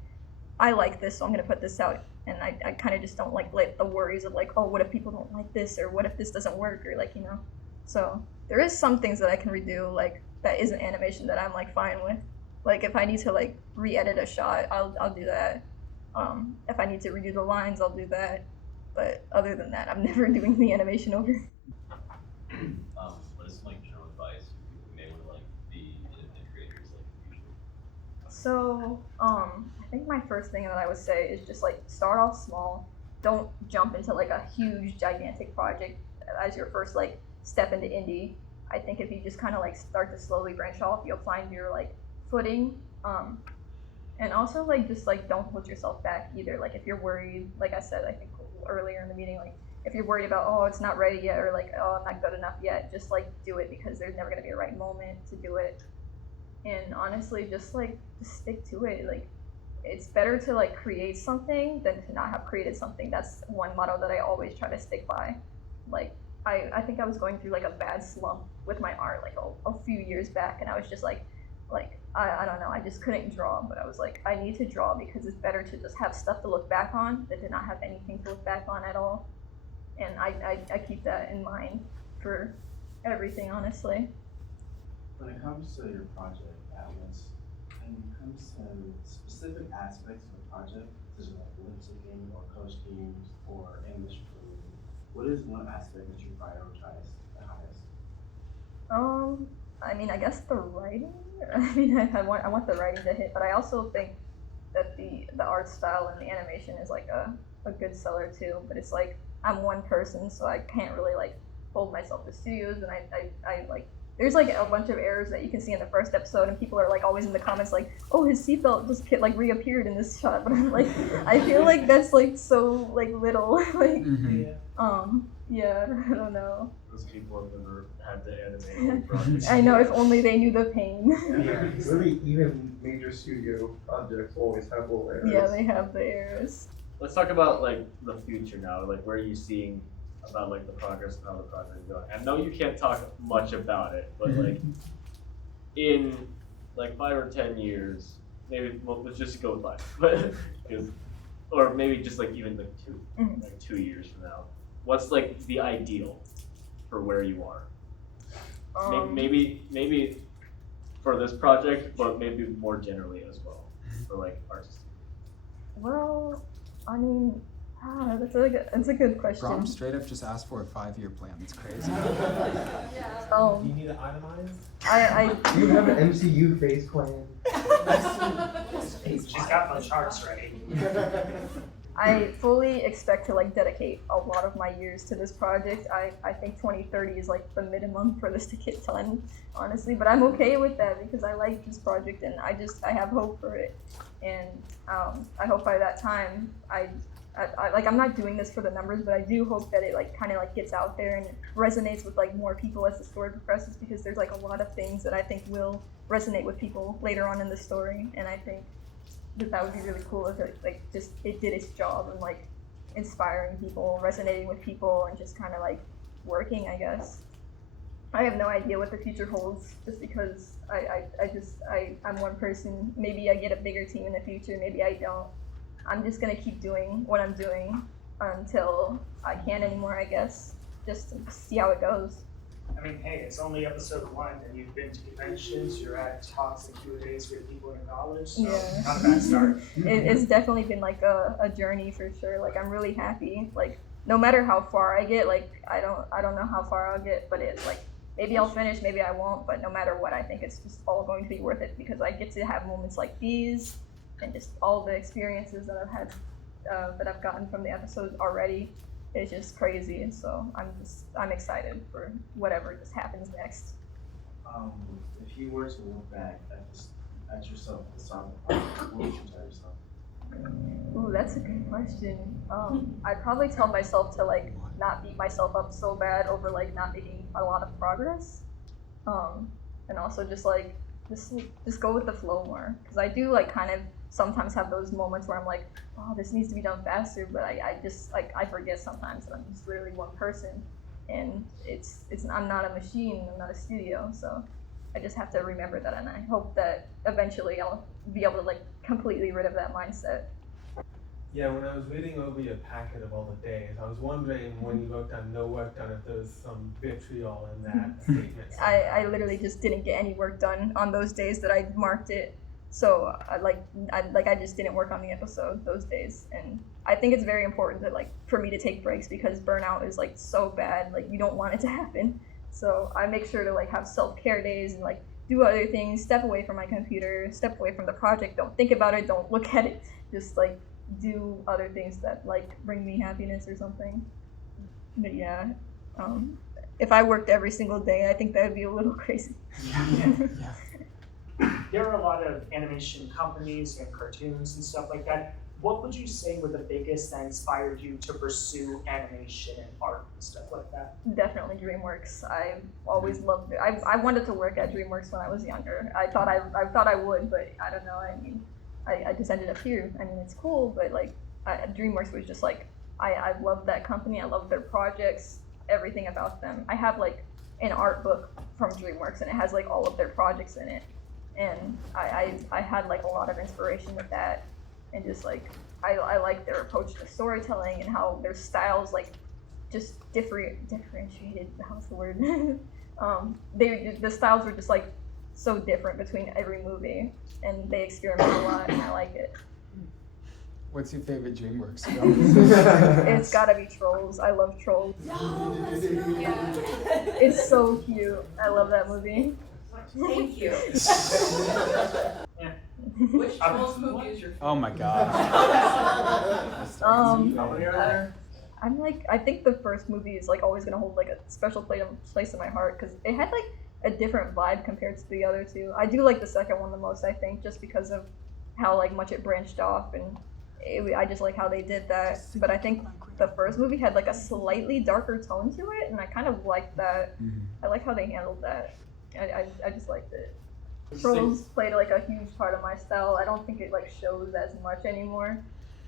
I like this, so I'm gonna put this out. And I kind of just don't like the worries of like, oh, what if people don't like this, or what if this doesn't work, or like, you know. So there is some things that I can redo, like that isn't animation that I'm like fine with. Like if I need to like re-edit a shot, I'll do that. If I need to redo the lines, I'll do that. But other than that, I'm never doing the animation over. What is some like general advice for people who may want to like be independent creators like in the future? So, I think my first thing that I would say is just like start off small. Don't jump into like a huge, gigantic project as your first like step into indie. I think if you just kind of like start to slowly branch off, you'll find your like footing. And also like just like don't hold yourself back either. Like if you're worried, like I said, I think earlier in the meeting, like if you're worried about oh it's not ready yet or like oh I'm not good enough yet, just like do it because there's never gonna be a right moment to do it. And honestly, just stick to it. Like it's better to like create something than to not have created something. That's one motto that I always try to stick by. Like I think I was going through like a bad slump with my art like a few years back, and I was just like I don't know, I just couldn't draw, but I was like I need to draw because it's better to just have stuff to look back on than to not have anything to look back on at all. And I keep that in mind for everything, honestly. When it comes to your project, Atlas, and it comes to specific aspects of the project, such as like lip syncing or coach teams or English food, what is one aspect that you prioritize the highest? I mean, I guess the writing. I mean, I want the writing to hit, but I also think that the art style and the animation is like a good seller too. But it's like I'm one person, so I can't really like hold myself to studios, and I like there's like a bunch of errors that you can see in the first episode, and people are like always in the comments like, oh, his seatbelt just like reappeared in this shot, but I'm like, I feel like that's like so like little, like yeah, I don't know. Those people have never had to animate projects. I know, if only they knew the pain. Yeah, really, even major studio projects always have little errors. Yeah, they have the errors. Let's talk about like the future now. Like where are you seeing about like the progress and how the project is going? I know you can't talk much about it, but like in like 5 or 10 years, maybe let's just go with 5, but or maybe just like even like 2, like 2 years from now. What's like the ideal for where you are? Maybe for this project, but maybe more generally as well for like artists. Well, I mean, that's a good question. Brom straight up just asked for a 5-year plan. That's crazy. Do you need it itemized? Do you have an MCU phase plan? She's got the charts ready. I fully expect to like dedicate a lot of my years to this project. I think 2030 is like the minimum for this to get done, honestly. But I'm okay with that because I like this project and I have hope for it. And I hope by that time I like I'm not doing this for the numbers, but I do hope that it like kind of like gets out there and resonates with like more people as the story progresses, because there's like a lot of things that I think will resonate with people later on in the story, and I think that would be really cool if it like just it did its job and like inspiring people, resonating with people, and just kind of like working, I guess. I have no idea what the future holds just because I'm one person. Maybe I get a bigger team in the future, maybe I don't. I'm just gonna keep doing what I'm doing until I can't anymore, I guess. Just to see how it goes. I mean, hey, it's only episode 1, and you've been to conventions, you're at talks and Q&As with people in college, so Yeah. not a bad start. It's definitely been like a journey for sure. Like I'm really happy. Like no matter how far I get, like I don't know how far I'll get, but it's like maybe I'll finish, maybe I won't, but no matter what, I think it's just all going to be worth it because I get to have moments like these and just all the experiences that I've had that I've gotten from the episodes already. It's just crazy, and so I'm excited for whatever just happens next. If you were to look back at yourself at the start of the project, what would you tell yourself? Ooh, that's a good question. I'd probably tell myself to like not beat myself up so bad over like not making a lot of progress. And also just go with the flow more, because I do like kind of sometimes have those moments where I'm like, oh, this needs to be done faster, but I just like I forget sometimes that I'm just literally one person, and it's I'm not a machine, I'm not a studio, so I just have to remember that, and I hope that eventually I'll be able to like completely rid of that mindset. Yeah, when I was reading over your packet of all the days, I was wondering when you wrote down no work done if there was some vitriol in that statement. I literally just didn't get any work done on those days that I marked it. So I just didn't work on the episode those days, and I think it's very important that like for me to take breaks, because burnout is like so bad, like you don't want it to happen. So I make sure to like have self-care days and like do other things, step away from my computer, step away from the project, don't think about it, don't look at it, just like do other things that like bring me happiness or something. But yeah, if I worked every single day, I think that would be a little crazy. There are a lot of animation companies and cartoons and stuff like that. What would you say were the biggest that inspired you to pursue animation and art and stuff like that? Definitely DreamWorks. I always loved it. I wanted to work at DreamWorks when I was younger. I thought I would, but I don't know. I mean, I just ended up here. I mean, it's cool, but like DreamWorks was just like I loved that company. I loved their projects, everything about them. I have like an art book from DreamWorks, and it has like all of their projects in it. And I had like a lot of inspiration with that, and just like I like their approach to storytelling and how their styles like just differentiated. How's the word? The styles were just like so different between every movie, and they experiment a lot, and I like it. What's your favorite DreamWorks show? It's gotta be Trolls. I love Trolls. It's so cute. I love that movie. Thank you. Which Trolls movie is your favorite? Oh my god. How many are there? I'm like, I think the first movie is like always gonna hold like a special place in my heart, because it had like a different vibe compared to the other two. I do like the second one the most, I think, just because of how like much it branched off, and I just like how they did that. But I think the first movie had like a slightly darker tone to it, and I kind of liked that. I like how they handled that. I just liked it. Trolls played like a huge part of my style. I don't think it like shows as much anymore,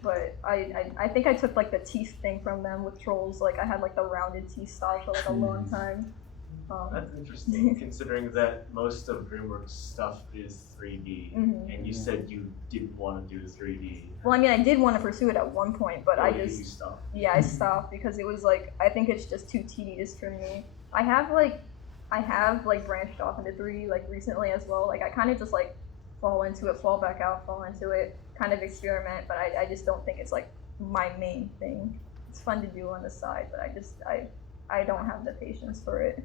but I think I took like the teeth thing from them with Trolls. Like I had like the rounded teeth style for like a long time. That's interesting, considering that most of DreamWorks stuff is 3D, and you said you didn't want to do 3D. Well, I mean, I did want to pursue it at one point, but I You stopped. yeah, I stopped because it was like, I think it's just too tedious for me. I have branched off into 3D like recently as well. Like I kind of just like fall into it, fall back out, fall into it, kind of experiment, but I just don't think it's like my main thing. It's fun to do on the side, but I don't have the patience for it.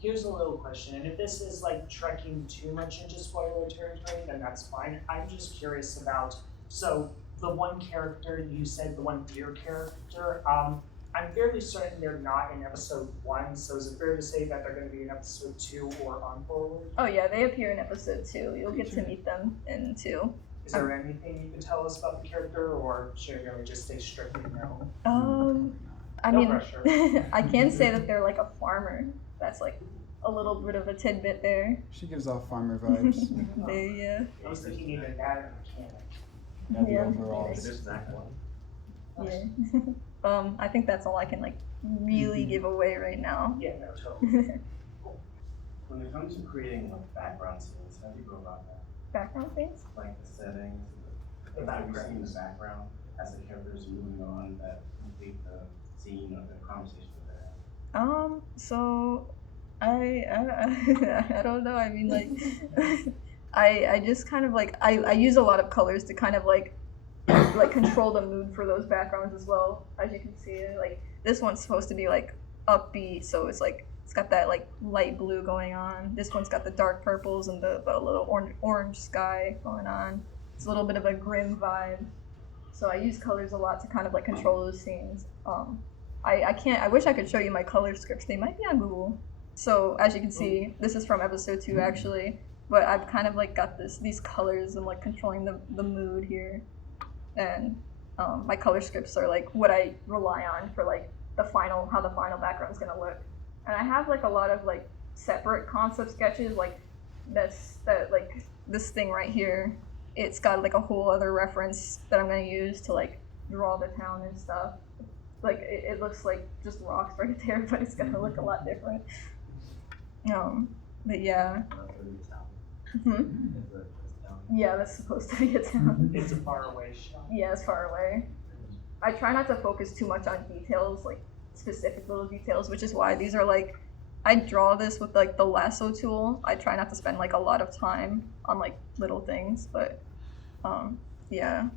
Here's a little question, and if this is like trekking too much into spoiler territory, then that's fine. I'm just curious about, so the one character you said, the one deer character, I'm fairly certain they're not in episode 1, so is it fair to say that they're going to be in episode 2 or on forward? Oh yeah, they appear in episode 2. You'll get to meet them in 2. Is there anything you can tell us about the character, or should we just stay strictly no? I No mean, pressure. I can say that they're like a farmer. That's like a little bit of a tidbit there. She gives off farmer vibes. Yeah. I was thinking either that or mechanic. Heavy Yeah. overalls. There's that one. Yeah. I think that's all I can like really give away right now. Yeah, no, totally. When it comes to creating like background scenes, how do you go about that? Background things? Like the settings, the things that we see in the background as the characters are moving on that complete the scene or the conversation that they're having. So I don't know. I mean, like, I just kind of like I use a lot of colors to kind of like control the mood for those backgrounds as well. As you can see, like this one's supposed to be like upbeat, so it's like it's got that like light blue going on. This one's got the dark purples and the little orange sky going on. It's a little bit of a grim vibe. So I use colors a lot to kind of like control those scenes. I wish I could show you my color scripts. They might be on Google. So as you can see, this is from episode 2 actually. but I've kind of like got these colors and like controlling the mood here, and my color scripts are like what I rely on for like how the final background is gonna look. And I have like a lot of like separate concept sketches, like like this thing right here. It's got like a whole other reference that I'm gonna use to like draw the town and stuff. Like it looks like just rocks right there, but it's gonna look a lot different. But yeah. Yeah, that's supposed to be a town. It's a faraway shot. Yeah, it's far away. I try not to focus too much on details, like specific little details, which is why these are like, I draw this with like the lasso tool. I try not to spend like a lot of time on like little things, but yeah.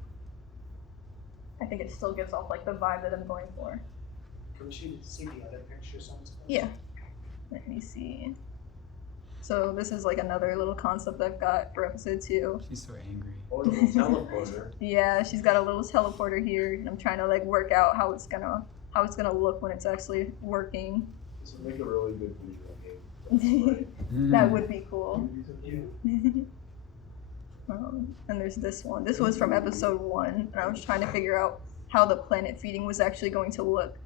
I think it still gives off like the vibe that I'm going for. Can we see the other pictures on this? Yeah. Let me see. So this is like another little concept I've got for episode 2. She's so angry. Or the teleporter. Yeah, she's got a little teleporter here, and I'm trying to like work out how it's gonna look when it's actually working. This would make a really good visual game. That would be cool. Yeah. And there's this one. This was from episode 1, and I was trying to figure out how the planet feeding was actually going to look.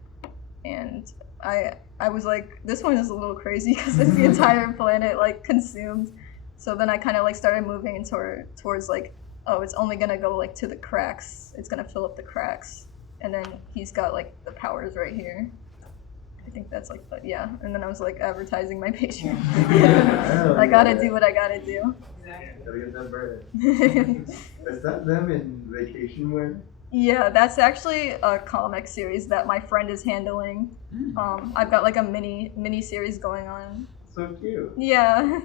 And I was like, this one is a little crazy because it's the entire planet like consumed. So then I kind of like started moving towards like, oh, it's only gonna go like to the cracks. It's gonna fill up the cracks, and then he's got like the powers right here. I think that's like, yeah. And then I was like advertising my Patreon. I gotta do what I gotta do. Gotta get that bread. Is that them in vacation wear? Yeah, that's actually a comic series that my friend is handling. I've got like a mini series going on. So cute. Yeah.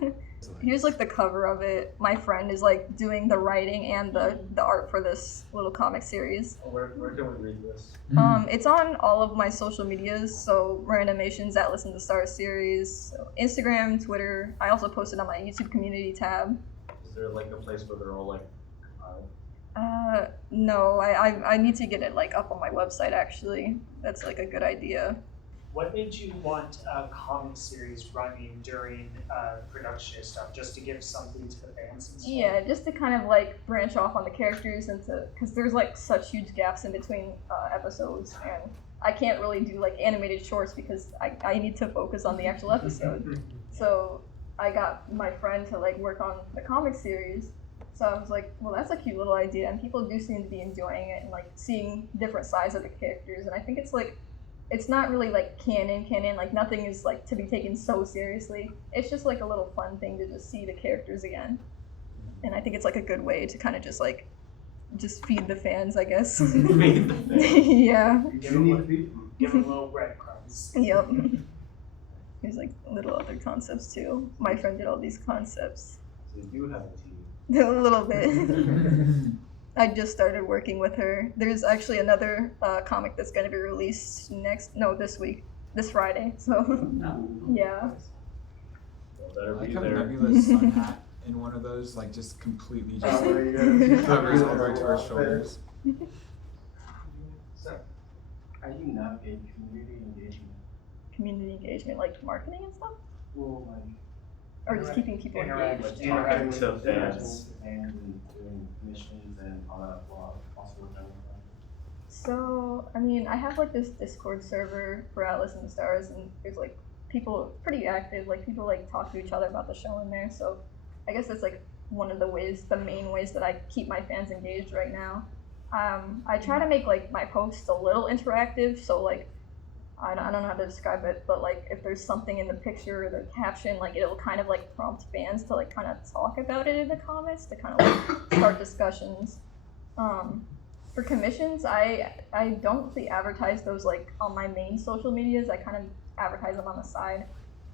Here's like the cover of it. My friend is like doing the writing and the art for this little comic series. Where can we read this? It's on all of my social medias, so Mirandamations, Atlas and the Stars series, so Instagram, Twitter. I also posted on my YouTube community tab. Is there like a place where they're all like compiled? No, I need to get it like up on my website actually. That's like a good idea. What made you want a comic series running during production and stuff, just to give something to the fans and stuff? Yeah, just to kind of like branch off on the characters and because there's like such huge gaps in between episodes, and I can't really do like animated shorts because I need to focus on the actual episode. So I got my friend to like work on the comic series. So I was like, well, that's a cute little idea, and people do seem to be enjoying it and like seeing different sides of the characters. And I think it's like, it's not really like canon, like nothing is like to be taken so seriously. It's just like a little fun thing to just see the characters again. And I think it's like a good way to kind of just feed the fans, I guess. Feed the fans. Yeah. Give them little breadcrumbs. Yep. There's like little other concepts too. My friend did all these concepts. So you do have a team. A little bit. I just started working with her. There's actually another comic that's going to be released this week, this Friday. So, yeah. Well, better I be like how there. Nebula's sun hat in one of those, like just completely just covers all the way to her shoulders. So, how do you navigate community engagement? Community engagement, like marketing and stuff? Well, like, Or just keeping people engaged? Interacting to fans. And doing missions and all that while also working on that. So, I mean, I have like this Discord server for Atlas and the Stars, and there's like people pretty active, like people like talk to each other about the show in there. So I guess that's like one of the main ways that I keep my fans engaged right now. I try to make like my posts a little interactive, so like I don't know how to describe it, but like if there's something in the picture or the caption, like it'll kind of like prompt fans to like kind of talk about it in the comments to kind of like start discussions. For commissions, I don't really advertise those like on my main social medias. I kind of advertise them on the side.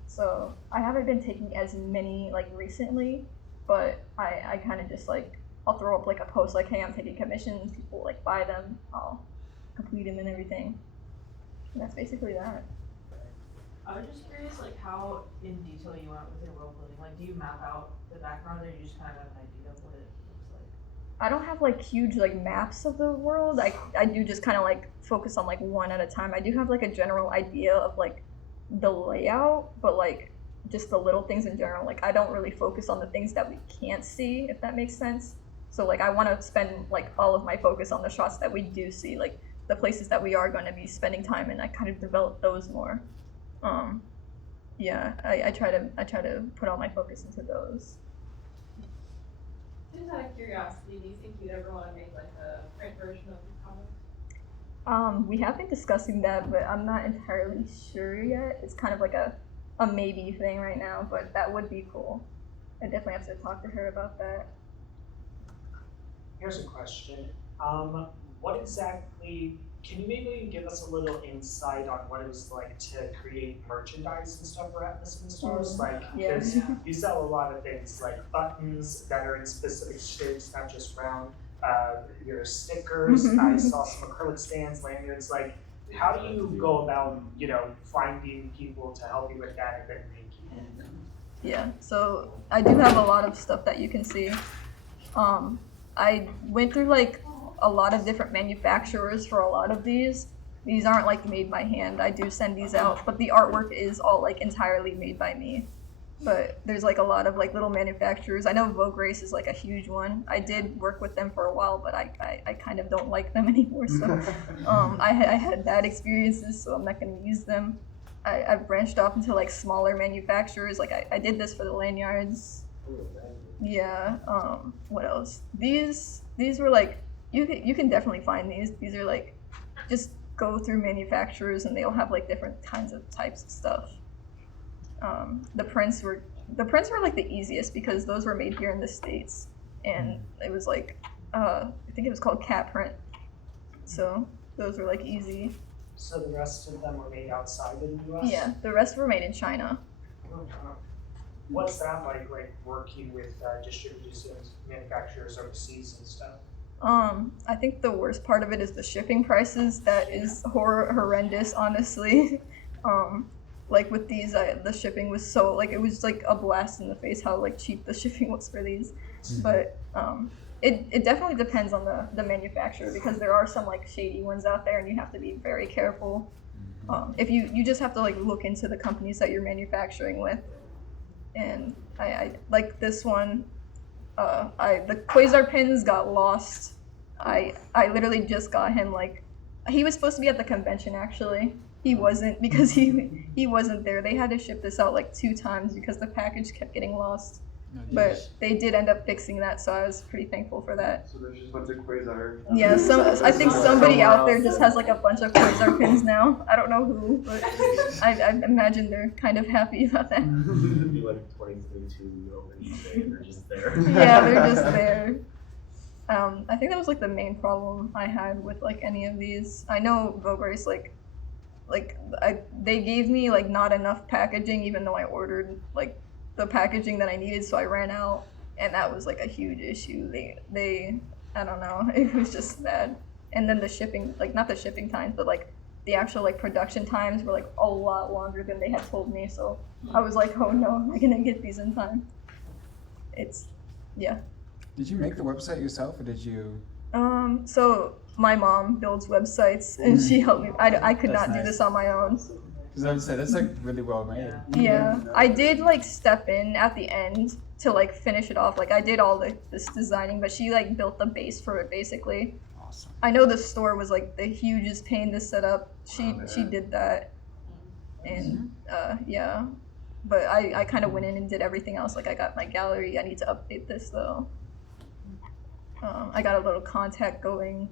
So I haven't been taking as many like recently, but I kind of just like, I'll throw up like a post like, hey, I'm taking commissions, people like buy them, I'll complete them and everything. And that's basically that. I was just curious, like, how in detail you went with your world building. Like, do you map out the background, or you just kind of have an idea of what it looks like? I don't have like huge like maps of the world. I do just kind of like focus on like one at a time. I do have like a general idea of like the layout, but like just the little things in general. Like I don't really focus on the things that we can't see, if that makes sense. So like I want to spend like all of my focus on the shots that we do see, like the places that we are going to be spending time in. I kind of develop those more. Yeah, I try to put all my focus into those. Just out of curiosity, do you think you'd ever want to make like a print version of the comic? We have been discussing that, but I'm not entirely sure yet. It's kind of like a maybe thing right now, but that would be cool. I definitely have to talk to her about that. Here's a question. What exactly, can you maybe give us a little insight on what it was like to create merchandise and stuff for Atmosphere Stars? Like, Yeah. because you sell a lot of things like buttons that are in specific shapes, not just round. Your stickers, I saw some acrylic stands, lanyards. Like, how do you go about, finding people to help you with that and then making it? Yeah, so I do have a lot of stuff that you can see. I went through like a lot of different manufacturers for a lot of these. These aren't like made by hand. I do send these out, but the artwork is all like entirely made by me. But there's like a lot of like little manufacturers. I know Vogue Race is like a huge one. I did work with them for a while, but I kind of don't like them anymore. So I had bad experiences, so I'm not going to use them. I've branched off into like smaller manufacturers. Like I did this for the lanyards. Yeah. What else? These were like you can definitely find these. These are like just go through manufacturers and they'll have like different kinds of types of stuff. The prints were like the easiest because those were made here in the States, and it was like I think it was called cat print. So those were like easy. So the rest of them were made outside of the US? Yeah, the rest were made in China. What's that like working with distributors and manufacturers overseas and stuff? I think the worst part of it is the shipping prices. That is horrendous, honestly. Like with these, the shipping was so like it was like a blast in the face how like cheap the shipping was for these. But it definitely depends on the manufacturer because there are some like shady ones out there and you have to be very careful. If you just have to like look into the companies that you're manufacturing with. And I like this one. The Quasar pins got lost. I literally just got him like he was supposed to be at the convention actually. He wasn't because he wasn't there. They had to ship this out like 2 times because the package kept getting lost. But they did end up fixing that, so I was pretty thankful for that. So there's just a bunch of Quasar. Yeah, I think somebody out there just has like a bunch of Quasar pins now. I don't know who, but I imagine they're kind of happy about that. It'd be like 2022 open today and they're just there. Yeah, they're just there. I think that was like the main problem I had with like any of these. I know Vogue Race they gave me like not enough packaging even though I ordered like the packaging that I needed, so I ran out, and that was like a huge issue. They I don't know, it was just bad. And then the shipping, like not the shipping times, but like the actual like production times were like a lot longer than they had told me, so I was like, oh no, am I gonna get these in time? Yeah. Did you make the website yourself or did you? So my mom builds websites and she helped me. I could That's not do nice. this on my own. Because I would say that's like really well made. Yeah, I did like step in at the end to like finish it off. Like I did all this designing, but she like built the base for it basically. Awesome. I know the store was like the hugest pain to set up. She did that, and yeah, but I kind of went in and did everything else. Like I got my gallery. I need to update this though. I got a little contact going.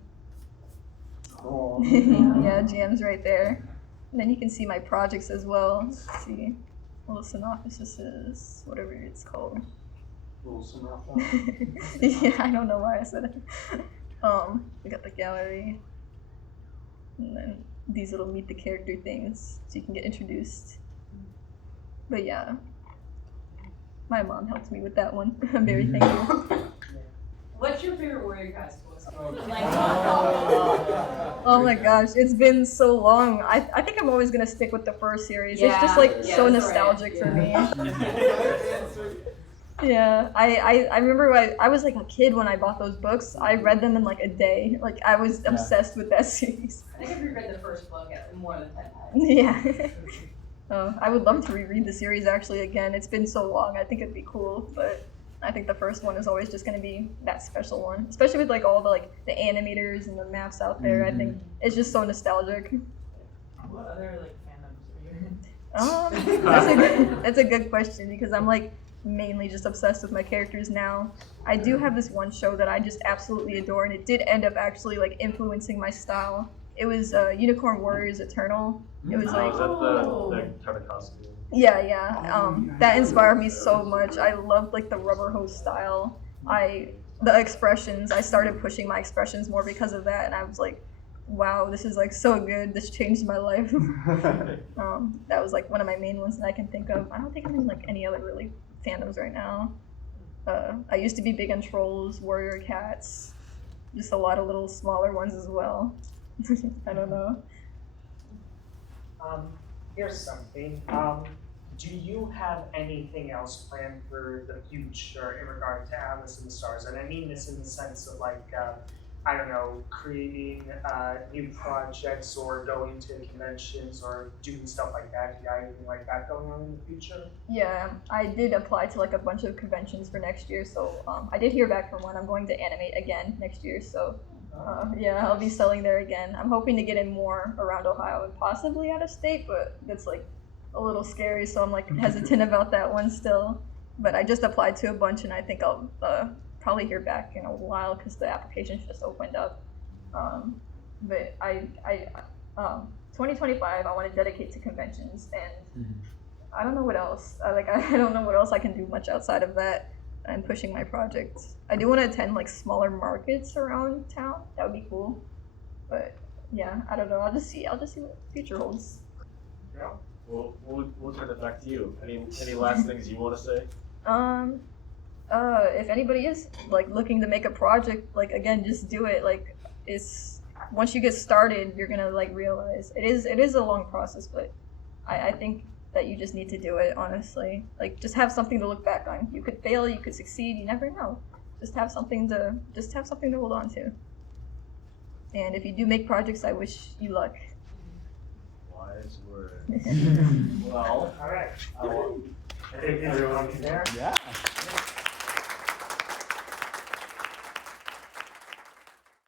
Oh. Yeah, Jam's right there. And then you can see my projects as well. Let's see. Little synopsis, whatever it's called. Little synopsis. Yeah, I don't know why I said it. We got the gallery. And then these little meet the character things so you can get introduced. But yeah. My mom helped me with that one. I'm very thankful. What's your favorite Warrior costume? Oh my gosh, it's been so long. I think I'm always gonna stick with the first series. It's just like so nostalgic for me. Yeah, I remember I was like a kid when I bought those books. I read them in like a day. Like I was obsessed with that series. I think I've reread the first book more than 10 times. Yeah. I would love to reread the series actually again. It's been so long. I think it'd be cool, but I think the first one is always just gonna be that special one, especially with like all the the animators and the maps out there. I think it's just so nostalgic. What other like fandoms are you in? That's a good question because I'm like mainly just obsessed with my characters now. I do have this one show that I just absolutely adore, and it did end up actually like influencing my style. It was Unicorn Warriors Eternal. It was like Was that the kind of costume? yeah. That inspired me so much. I loved like the rubber hose style. The expressions. I started pushing my expressions more because of that, and I was like, wow, this is like so good. This changed my life. That was like one of my main ones that I can think of. I don't think I'm in like any other really fandoms right now. I used to be big on Trolls, Warrior Cats, just a lot of little smaller ones as well. I don't know. Here's something. Do you have anything else planned for the future in regard to Atlas in the Stars? And I mean this in the sense of like, I don't know, creating new projects or going to conventions or doing stuff like that. Do you have anything like that going on in the future? Yeah, I did apply to like a bunch of conventions for next year, so I did hear back from one. I'm going to animate again next year, so yeah, I'll be selling there again. I'm hoping to get in more around Ohio and possibly out of state, but that's like a little scary, so I'm like hesitant about that one still. But I just applied to a bunch, and I think I'll probably hear back in a while because the applications just opened up. But 2025, I want to dedicate to conventions, and I don't know what else. I don't know what else I can do much outside of that. I'm pushing my projects. I do want to attend like smaller markets around town. That would be cool. But yeah, I don't know. I'll just see what the future holds. Yeah. We'll turn it back to you. Any last things you want to say? If anybody is like looking to make a project, like again, just do it. Like it's once you get started, you're gonna like realize it is a long process, but I think that you just need to do it, honestly. Like just have something to look back on. You could fail, you could succeed, you never know. Just have something to hold on to. And if you do make projects, I wish you luck. Wise word. Well, All right. I think everyone can. Yeah.